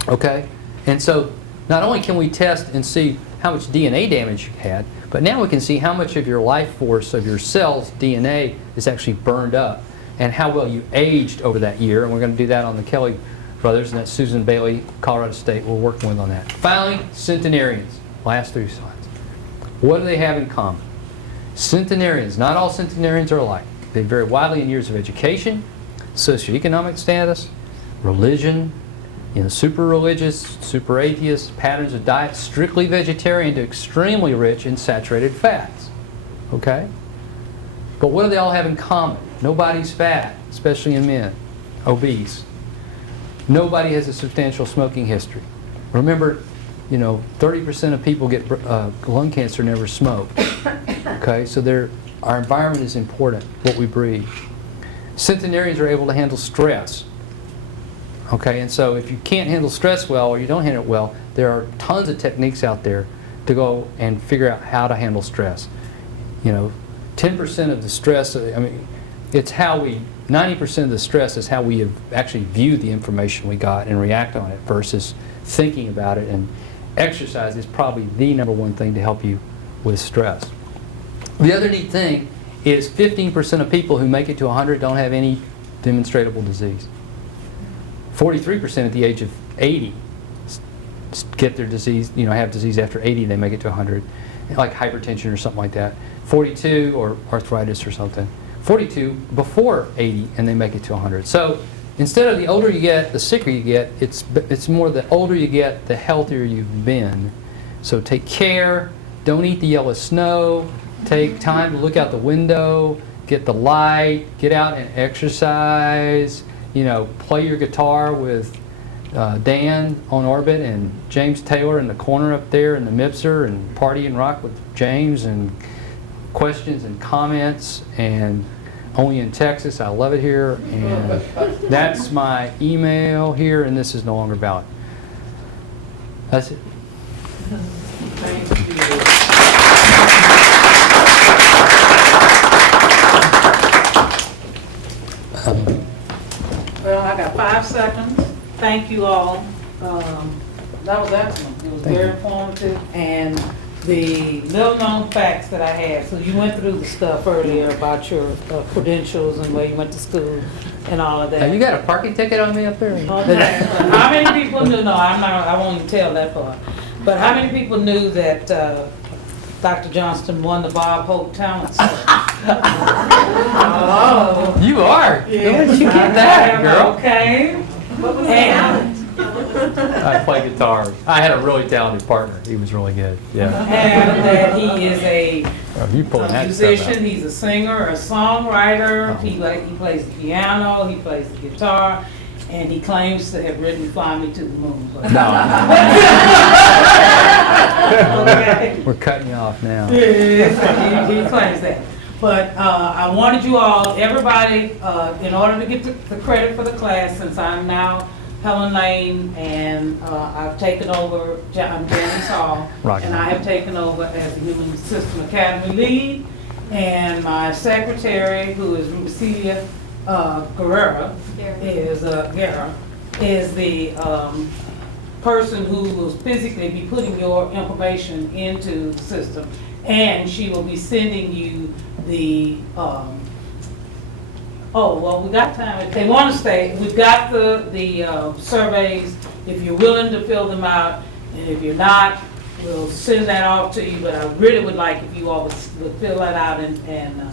Okay? And so not only can we test and see how much DNA damage you had, but now we can see how much of your life force of your cells' DNA is actually burned up and how well you aged over that year. And we're going to do that on the Kelly brothers, and that's Susan Bailey, Colorado State, we're working with on that. Finally, centenarians. Last 3 slides. What do they have in common? Centenarians, not all centenarians are alike. They vary widely in years of education, socioeconomic status, religion, super religious, super atheist, patterns of diet, strictly vegetarian to extremely rich in saturated fats. Okay? But what do they all have in common? Nobody's fat, especially in men, obese. Nobody has a substantial smoking history. Remember, 30% of people get lung cancer never smoke. Okay, so our environment is important, what we breathe. Centenarians are able to handle stress. Okay, and so if you can't handle stress well or you don't handle it well, there are tons of techniques out there to go and figure out how to handle stress. 10% of the stress, it's how 90% of the stress is how we have actually viewed the information we got and react on it versus thinking about it. And exercise is probably the #1 thing to help you with stress. The other neat thing is 15% of people who make it to 100 don't have any demonstrable disease. 43% at the age of 80 get their disease, have disease after 80, they make it to 100, like hypertension or something like that. 42 or arthritis or something. 42 before 80 and they make it to 100. So instead of the older you get, the sicker you get, it's more the older you get, the healthier you've been. So take care, don't eat the yellow snow, take time to look out the window, get the light, get out and exercise, play your guitar with Dan on Orbit and James Taylor in the corner up there in the Mipser, and party and rock with James, and questions and comments, and only in Texas. I love it here. And that's my email here, and this is no longer valid. That's it. Thank you. Well, I got 5 seconds. Thank you all. That was excellent. It was very informative. And the little known facts that I had. So you went through the stuff earlier about your credentials and where you went to school and all of that. Have you got a parking ticket on me up there? Oh, no. How many people knew? No, I won't even tell that part. But how many people knew that Dr. Johnston won the Bob Hope Talent Search? Oh. You are? Where did you get that, girl? Okay. What was the And- talent? I play guitar. I had a really talented partner. He was really good. Yeah. And that he is a Oh, you pulling that stuff musician, out. he's a singer, a songwriter, Oh. he plays the piano, he plays the guitar, and he claims to have written Fly Me to the Moon. But- No. Okay. We're cutting you off now. Yes, he claims that. But I wanted you all, everybody, in order to get the credit for the class, since I'm now Helen Lane and I've taken over, I'm Janice Hall, Rocking. and I have taken over as the Human System Academy lead. And my secretary, who is Rubicia Guerrera, is the person who will physically be putting your information into the system. And she will be sending you the, oh, well, we got time. If they want to stay, we've got the surveys, if you're willing to fill them out. And if you're not, we'll send that off to you. But I really would like if you all would fill that out and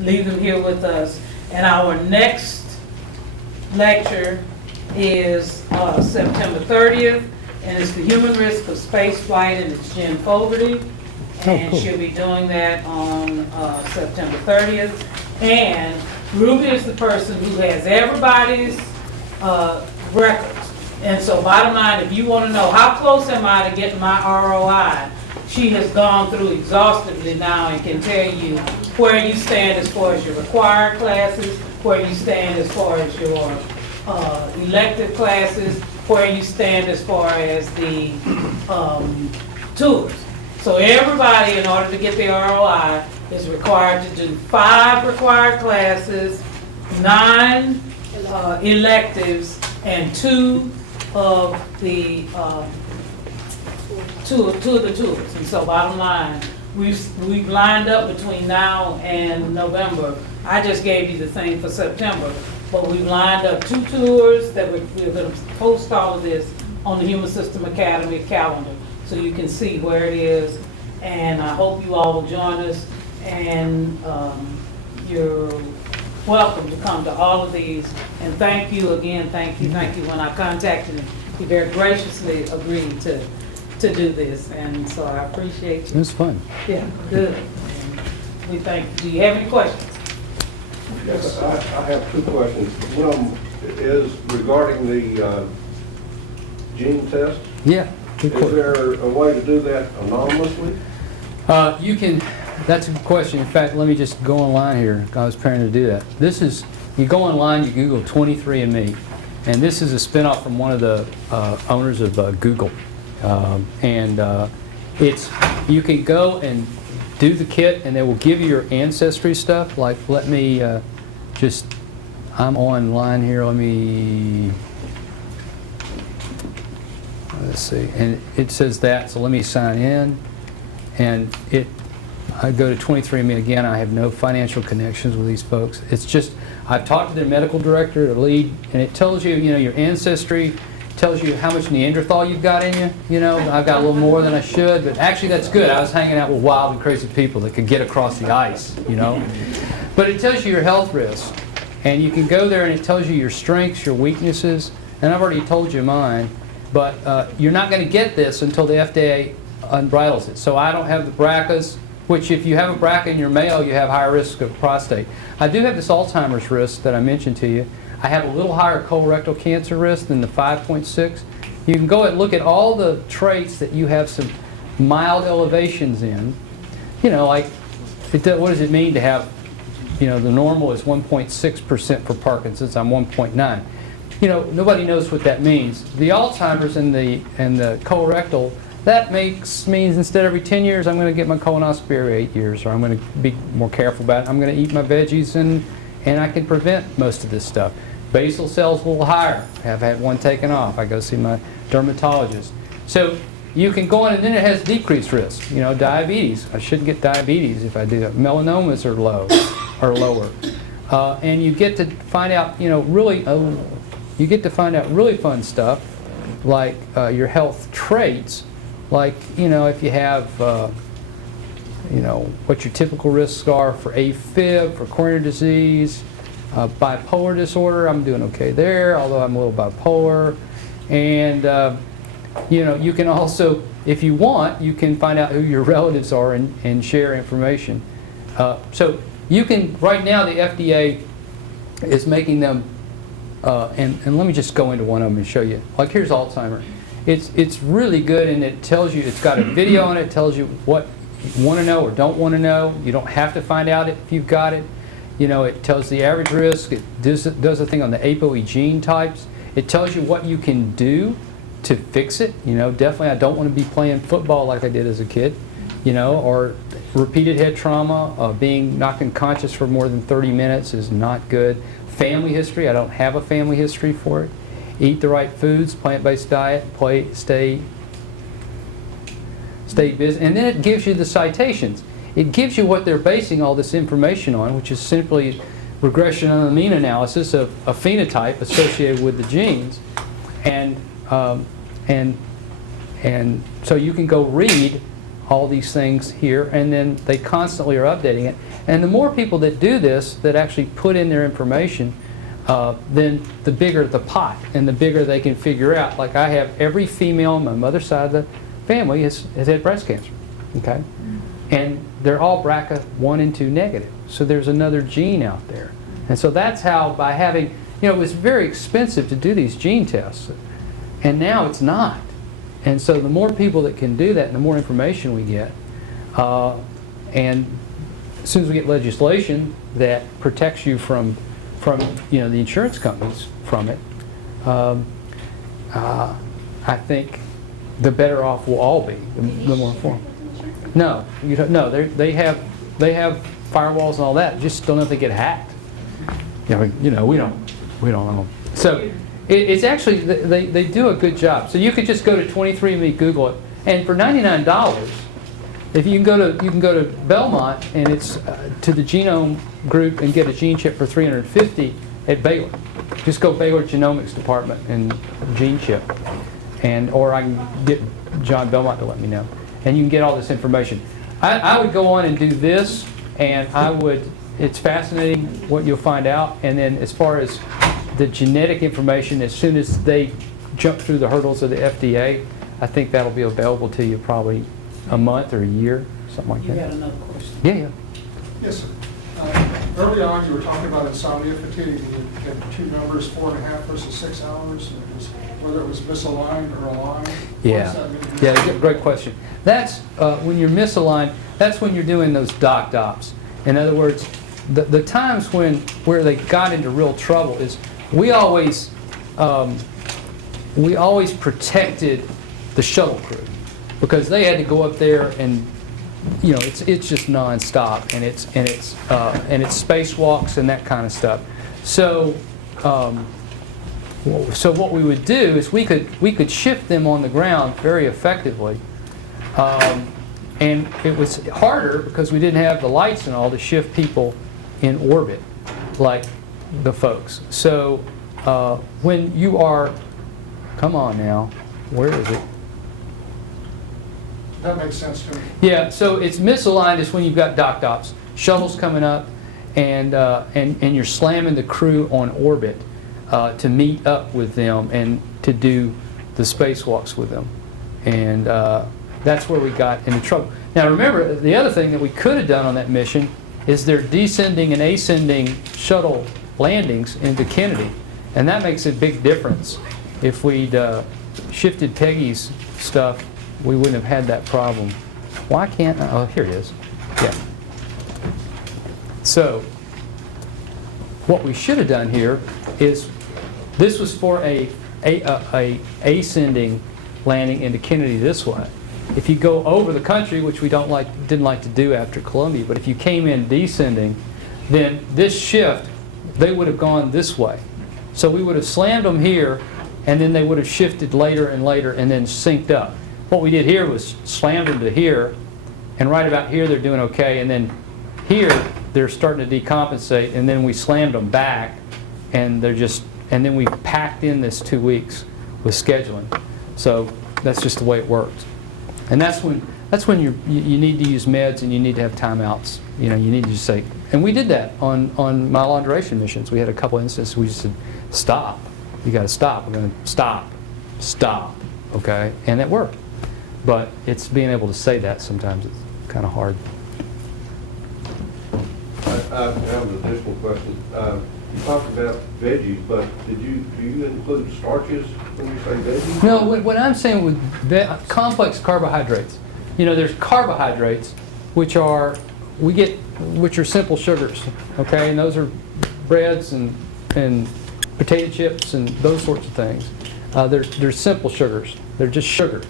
leave them here with us. And our next lecture is September 30th, and it's the human risk of space flight, and it's Jen Fogarty. And cool. she'll be doing that on September 30th. And Ruby is the person who has everybody's records. And so bottom line, if you want to know how close am I to getting my ROI, she has gone through exhaustively now and can tell you where you stand as far as your required classes, where you stand as far as your elective classes, where you stand as far as the tours. So everybody, in order to get their ROI, is required to do 5 required classes, 9 electives, and 2 of the two of the tours. And so bottom line, we've lined up between now and November. I just gave you the thing for September, but we've lined up 2 tours that we're going to post all of this on the Human System Academy calendar, so you can see where it is. And I hope you all will join us. And you're welcome to come to all of these. And thank you again, thank you. When I contacted him, he very graciously agreed to do this. And so I appreciate It you. was fun. Yeah, good. And we thank you. Do you have any questions? Yes, I have 2 questions. One of them is regarding the gene test. Yeah. Is there a way to do that anonymously? You can, that's a good question. In fact, let me just go online here. I was planning to do that. This is, you go online, you Google 23andMe, and this is a spinoff from one of the owners of Google. It's, you can go and do the kit, and they will give you your ancestry stuff. Like, let me just, I'm online here, let me, let's see, and it says that, so let me sign in. And I go to 23andMe again. I have no financial connections with these folks. It's just, I've talked to their medical director, their lead, and it tells you, your ancestry, tells you how much Neanderthal you've got in you. I've got a little more than I should, but actually that's good. I was hanging out with wild and crazy people that could get across the ice, But it tells you your health risks. And you can go there and it tells you your strengths, your weaknesses, and I've already told you mine, but you're not going to get this until the FDA unbridles it. So I don't have the BRCAs, which if you have a BRCA in your male, you have higher risk of prostate. I do have this Alzheimer's risk that I mentioned to you. I have a little higher colorectal cancer risk than the 5.6. You can go and look at all the traits that you have some mild elevations in. Like, what does it mean to have, the normal is 1.6% for Parkinson's, I'm 1.9. Nobody knows what that means. The Alzheimer's and the colorectal, that means instead of every 10 years, I'm going to get my colonoscopy every 8 years, or I'm going to be more careful about it. I'm going to eat my veggies, and I can prevent most of this stuff. Basal cell's a little higher. I've had one taken off. I go see my dermatologist. So you can go on, and then it has decreased risk. Diabetes. I shouldn't get diabetes if I do that. Melanomas are lower. And you get to find out, you get to find out really fun stuff, like your health traits, Like, if you have, what your typical risks are for AFib, for coronary disease, bipolar disorder, I'm doing okay there, although I'm a little bipolar. And, you can also, if you want, you can find out who your relatives are and share information. So you can, right now the FDA is making them, and let me just go into one of them and show you. Like, here's Alzheimer's. It's really good, and it tells you, it's got a video on it, it tells you what you want to know or don't want to know. You don't have to find out if you've got it. It tells the average risk. It does a thing on the ApoE gene types. It tells you what you can do to fix it. Definitely I don't want to be playing football like I did as a kid, or repeated head trauma, being knocked unconscious for more than 30 minutes is not good. Family history, I don't have a family history for it. Eat the right foods, plant-based diet, stay busy. And then it gives you the citations. It gives you what they're basing all this information on, which is simply regression on the mean analysis of a phenotype associated with the genes. And so you can go read all these things here, and then they constantly are updating it. And the more people that do this, that actually put in their information, then the bigger the pot, and the bigger they can figure out. Like, I have every female on my mother's side of the family has had breast cancer, okay? And they're all BRCA1 and 2 negative. So there's another gene out there. And so that's how, by having, it was very expensive to do these gene tests. And now it's not. And so the more people that can do that, and the more information we get, and as soon as we get legislation that protects you from the insurance companies from it, I think the better off we'll all be, the more informed. No, you don't. No, they have firewalls and all that. Just don't know if they get hacked. We don't know. So it's actually, they do a good job. So you could just go to 23andMe, Google it, and for $99, if you can go to Belmont, and it's to the genome group and get a gene chip for $350 at Baylor. Just go Baylor Genomics Department and gene chip, or I can get John Belmont to let me know, and you can get all this information. I would go on and do this, and it's fascinating what you'll find out. And then as far as the genetic information, as soon as they jump through the hurdles of the FDA, I think that'll be available to you probably a month or a year, something like You that. had another question? Yeah. Yes, sir. Early on, you were talking about insomnia fatigue. You had two numbers, 4.5 versus 6 hours. Whether it was misaligned or aligned. Yeah. What does that mean? Great question. That's when you're misaligned. That's when you're doing those doc-dops. In other words, the times where they got into real trouble is we always protected the shuttle crew, because they had to go up there and it's just nonstop, and it's spacewalks and that kind of stuff. So what we would do is we could shift them on the ground very effectively, and it was harder because we didn't have the lights and all to shift people in orbit like the folks. So when you are, come on now, where is it? That makes sense to me. Yeah, so it's misaligned is when you've got doc-dops, shuttles coming up, and you're slamming the crew on orbit to meet up with them and to do the spacewalks with them. And that's where we got into trouble. Now remember, the other thing that we could have done on that mission is their descending and ascending shuttle landings into Kennedy. And that makes a big difference. If we'd shifted Peggy's stuff, we wouldn't have had that problem. Why can't I? Oh, here it is. Yeah. So what we should have done here is, this was for a ascending landing into Kennedy this way. If you go over the country, which we didn't like to do after Columbia, but if you came in descending, then this shift, they would have gone this way. So we would have slammed them here, and then they would have shifted later and later and then synced up. What we did here was slammed them to here, and right about here they're doing okay, and then here they're starting to decompensate, and then we slammed them back, and then we packed in this 2 weeks with scheduling. So that's just the way it works. And that's when you need to use meds and you need to have timeouts. You know, you need to just say, and we did that on myeloduration missions. We had a couple instances we just said, stop. You got to stop. We're going to stop, okay? And it worked. But it's being able to say that sometimes it's kind of hard. I have an additional question. You talked about veggies, but do you include starches when you say veggies? No, what I'm saying with complex carbohydrates, you know, there's carbohydrates, which are simple sugars, okay? And those are breads and potato chips and those sorts of things. They're simple sugars. They're just sugar.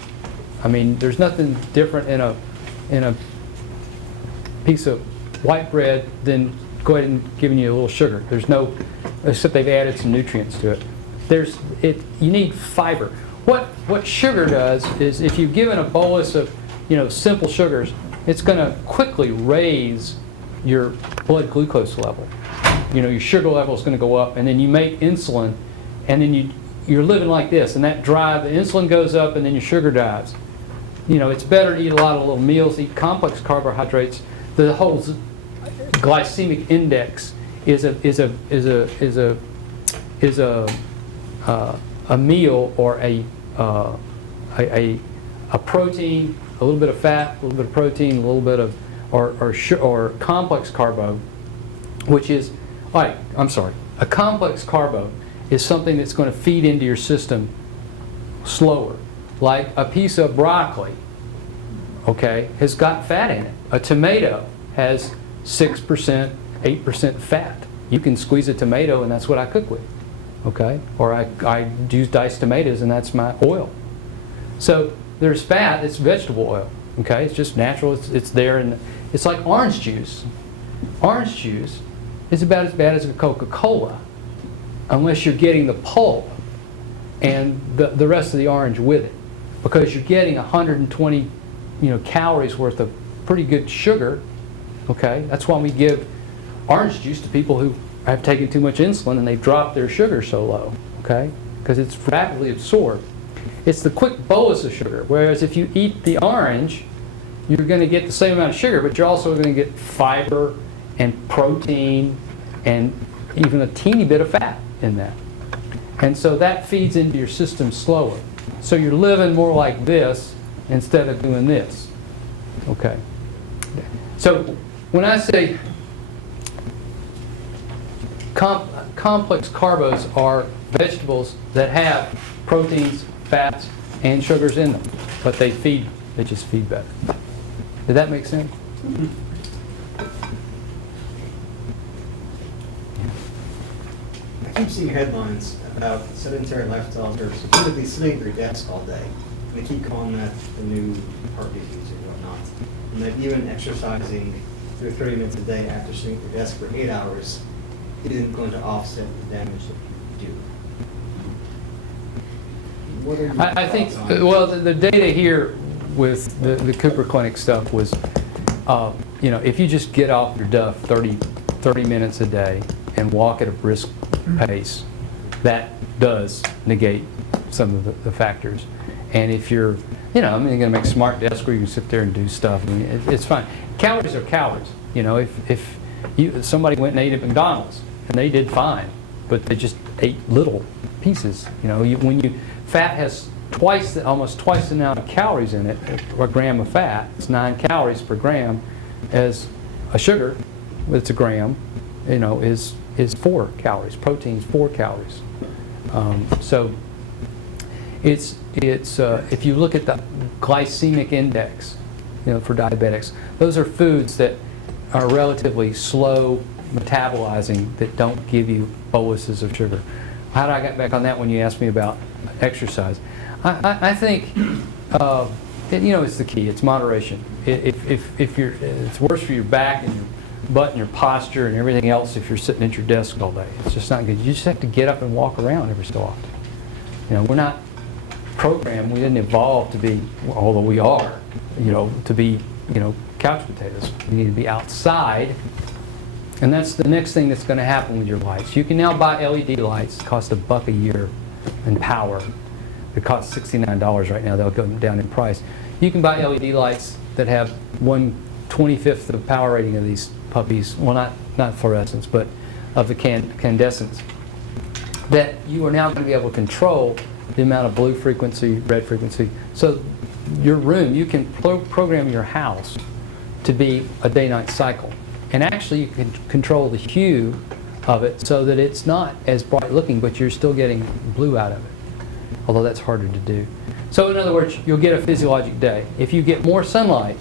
I mean, there's nothing different in a piece of white bread than go ahead and giving you a little sugar. There's no, except they've added some nutrients to it. You need fiber. What sugar does is if you've given a bolus of, you know, simple sugars, it's going to quickly raise your blood glucose level. You know, your sugar level is going to go up, and then you make insulin, and then you're living like this, and that drive, the insulin goes up, and then your sugar dives. You know, it's better to eat a lot of little meals, eat complex carbohydrates. The whole glycemic index is a meal or a protein, a little bit of fat, a little bit of protein, a little bit of or complex carbo, which is a complex carbo is something that's going to feed into your system slower. Like a piece of broccoli, okay, has got fat in it. A tomato has 6%, 8% fat. You can squeeze a tomato, and that's what I cook with, okay? Or I use diced tomatoes, and that's my oil. So there's fat, it's vegetable oil, okay? It's just natural, it's there, and it's like orange juice. Orange juice is about as bad as a Coca-Cola, unless you're getting the pulp and the rest of the orange with it, because you're getting 120 calories worth of pretty good sugar, okay? That's why we give orange juice to people who have taken too much insulin and they've dropped their sugar so low, okay? Because it's rapidly absorbed. It's the quick bolus of sugar, whereas if you eat the orange, you're going to get the same amount of sugar, but you're also going to get fiber and protein and even a teeny bit of fat in that. And so that feeds into your system slower. So you're living more like this instead of doing this. Okay. So when I say complex carbos are vegetables that have proteins, fats, and sugars in them, but they just feed better. Did that make sense? I keep seeing headlines about sedentary lifestyles or specifically sitting at your desk all day. And they keep calling that the new heart disease or whatnot. And that even exercising for 30 minutes a day after sitting at your desk for 8 hours isn't going to offset the damage that you do. What are your I think, thoughts on it? well, the data here with the Cooper Clinic stuff was, if you just get off your duff 30 minutes a day and walk at a brisk pace, that does negate some of the factors. And if you're, you're going to make a smart desk where you can sit there and do stuff, I mean, it's fine. Calories are calories. If somebody went and ate at McDonald's and they did fine, but they just ate little pieces. Fat has almost twice the amount of calories in it, a gram of fat. It's 9 calories per gram, as a sugar, it's a gram, is 4 calories. Protein's 4 calories. So it's if you look at the glycemic index, for diabetics, those are foods that are relatively slow metabolizing that don't give you boluses of sugar. How did I get back on that when you asked me about exercise? I think it's the key. It's moderation. If it's worse for your back and your butt and your posture and everything else if you're sitting at your desk all day. It's just not good. You just have to get up and walk around every so often. We're not programmed. We didn't evolve to be, although we are, to be, couch potatoes. We need to be outside. And that's the next thing that's going to happen with your lights. You can now buy LED lights. It costs $1 a year in power. It costs $69 right now. They'll go down in price. You can buy LED lights that have 1/25 of the power rating of these puppies. Well, not fluorescence, but of the incandescence. That you are now going to be able to control the amount of blue frequency, red frequency. So your room, you can program your house to be a day-night cycle. And actually you can control the hue of it so that it's not as bright looking, but you're still getting blue out of it. Although that's harder to do. So in other words, you'll get a physiologic day. If you get more sunlight,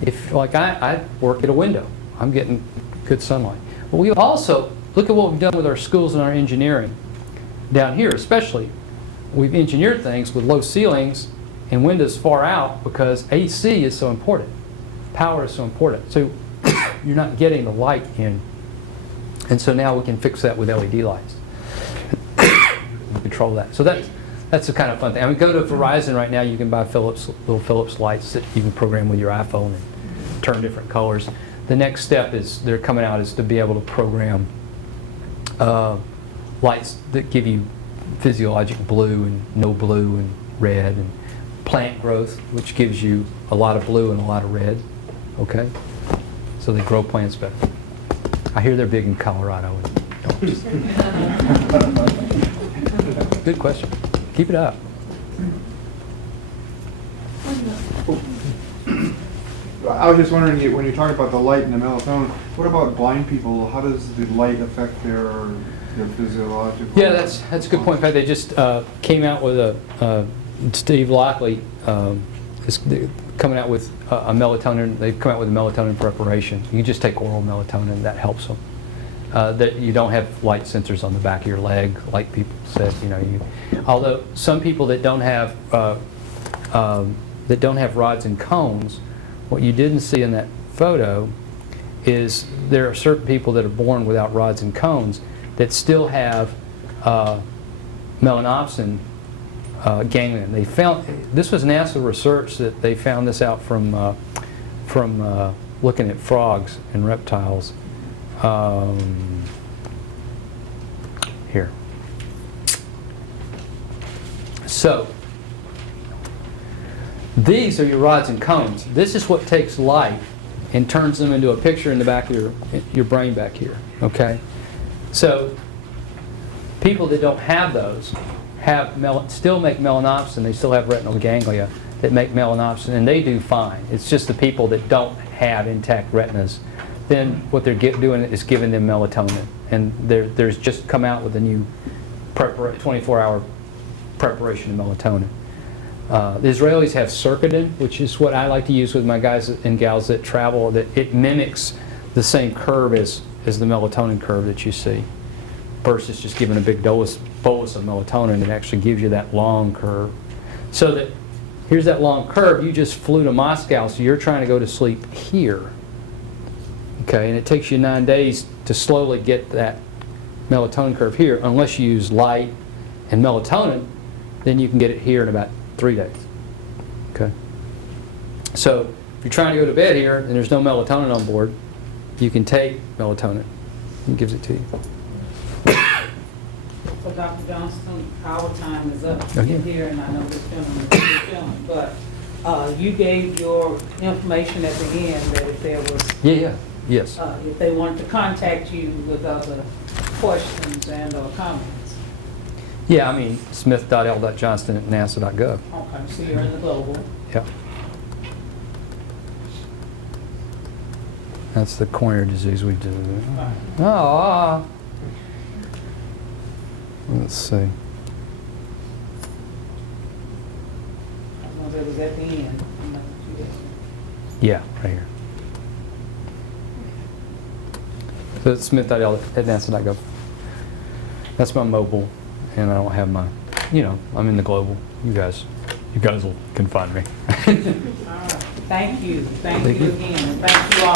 if like I work at a window, I'm getting good sunlight. But we also, look at what we've done with our schools and our engineering. Down here especially, we've engineered things with low ceilings and windows far out because AC is so important. Power is so important. So you're not getting the light in. And so now we can fix that with LED lights. Control that. So that's the kind of fun thing. I mean, go to Verizon right now, you can buy little Philips lights that you can program with your iPhone and turn different colors. The next step is, they're coming out, is to be able to program lights that give you physiologic blue and no blue and red, and plant growth, which gives you a lot of blue and a lot of red. Okay? So they grow plants better. I hear they're big in Colorado. Good question. Keep it up. I was just wondering, when you're talking about the light and the melatonin, what about blind people? How does the light affect their physiological? Yeah, that's a good point. In fact, they just came out with Steve Lockley is coming out with a melatonin. They've come out with a melatonin preparation. You just take oral melatonin. That helps them. That you don't have light sensors on the back of your leg, like people said. Although some people that don't have rods and cones, what you didn't see in that photo is there are certain people that are born without rods and cones that still have melanopsin ganglion. They found, this was NASA research that they found this out from looking at frogs and reptiles. Here. So, these are your rods and cones. This is what takes light and turns them into a picture in the back of your brain back here. Okay? So, people that don't have those still make melanopsin. They still have retinal ganglia that make melanopsin, and they do fine. It's just the people that don't have intact retinas. Then what they're doing is giving them melatonin. And there's just come out with a new 24-hour preparation of melatonin. The Israelis have Circadin, which is what I like to use with my guys and gals that travel. That it mimics the same curve as the melatonin curve that you see, versus just giving a big bolus of melatonin. It actually gives you that long curve. So that here's that long curve. You just flew to Moscow, so you're trying to go to sleep here. Okay, and it takes you 9 days to slowly get that melatonin curve here. Unless you use light and melatonin, then you can get it here in about 3 days. Okay. So if you're trying to go to bed here and there's no melatonin on board, you can take melatonin. It gives it to you. So Dr. Johnston, our time is up Okay. here, and I know this gentleman is still filming, but you gave your information at the end that if there was, Yes. if they wanted to contact you with other questions and or comments. Yeah, I mean, smith.l.johnston@nasa.gov. Okay, so you're in the global. Yeah. That's the coronary disease we do. Oh. Let's see. I was gonna say it was at the end. Yeah, right here. So it's smith.l@nasa.gov. That's my mobile, and I don't have my, I'm in the global. You guys can find me. All right, thank you. Thank Thank you you. again, and thank you all.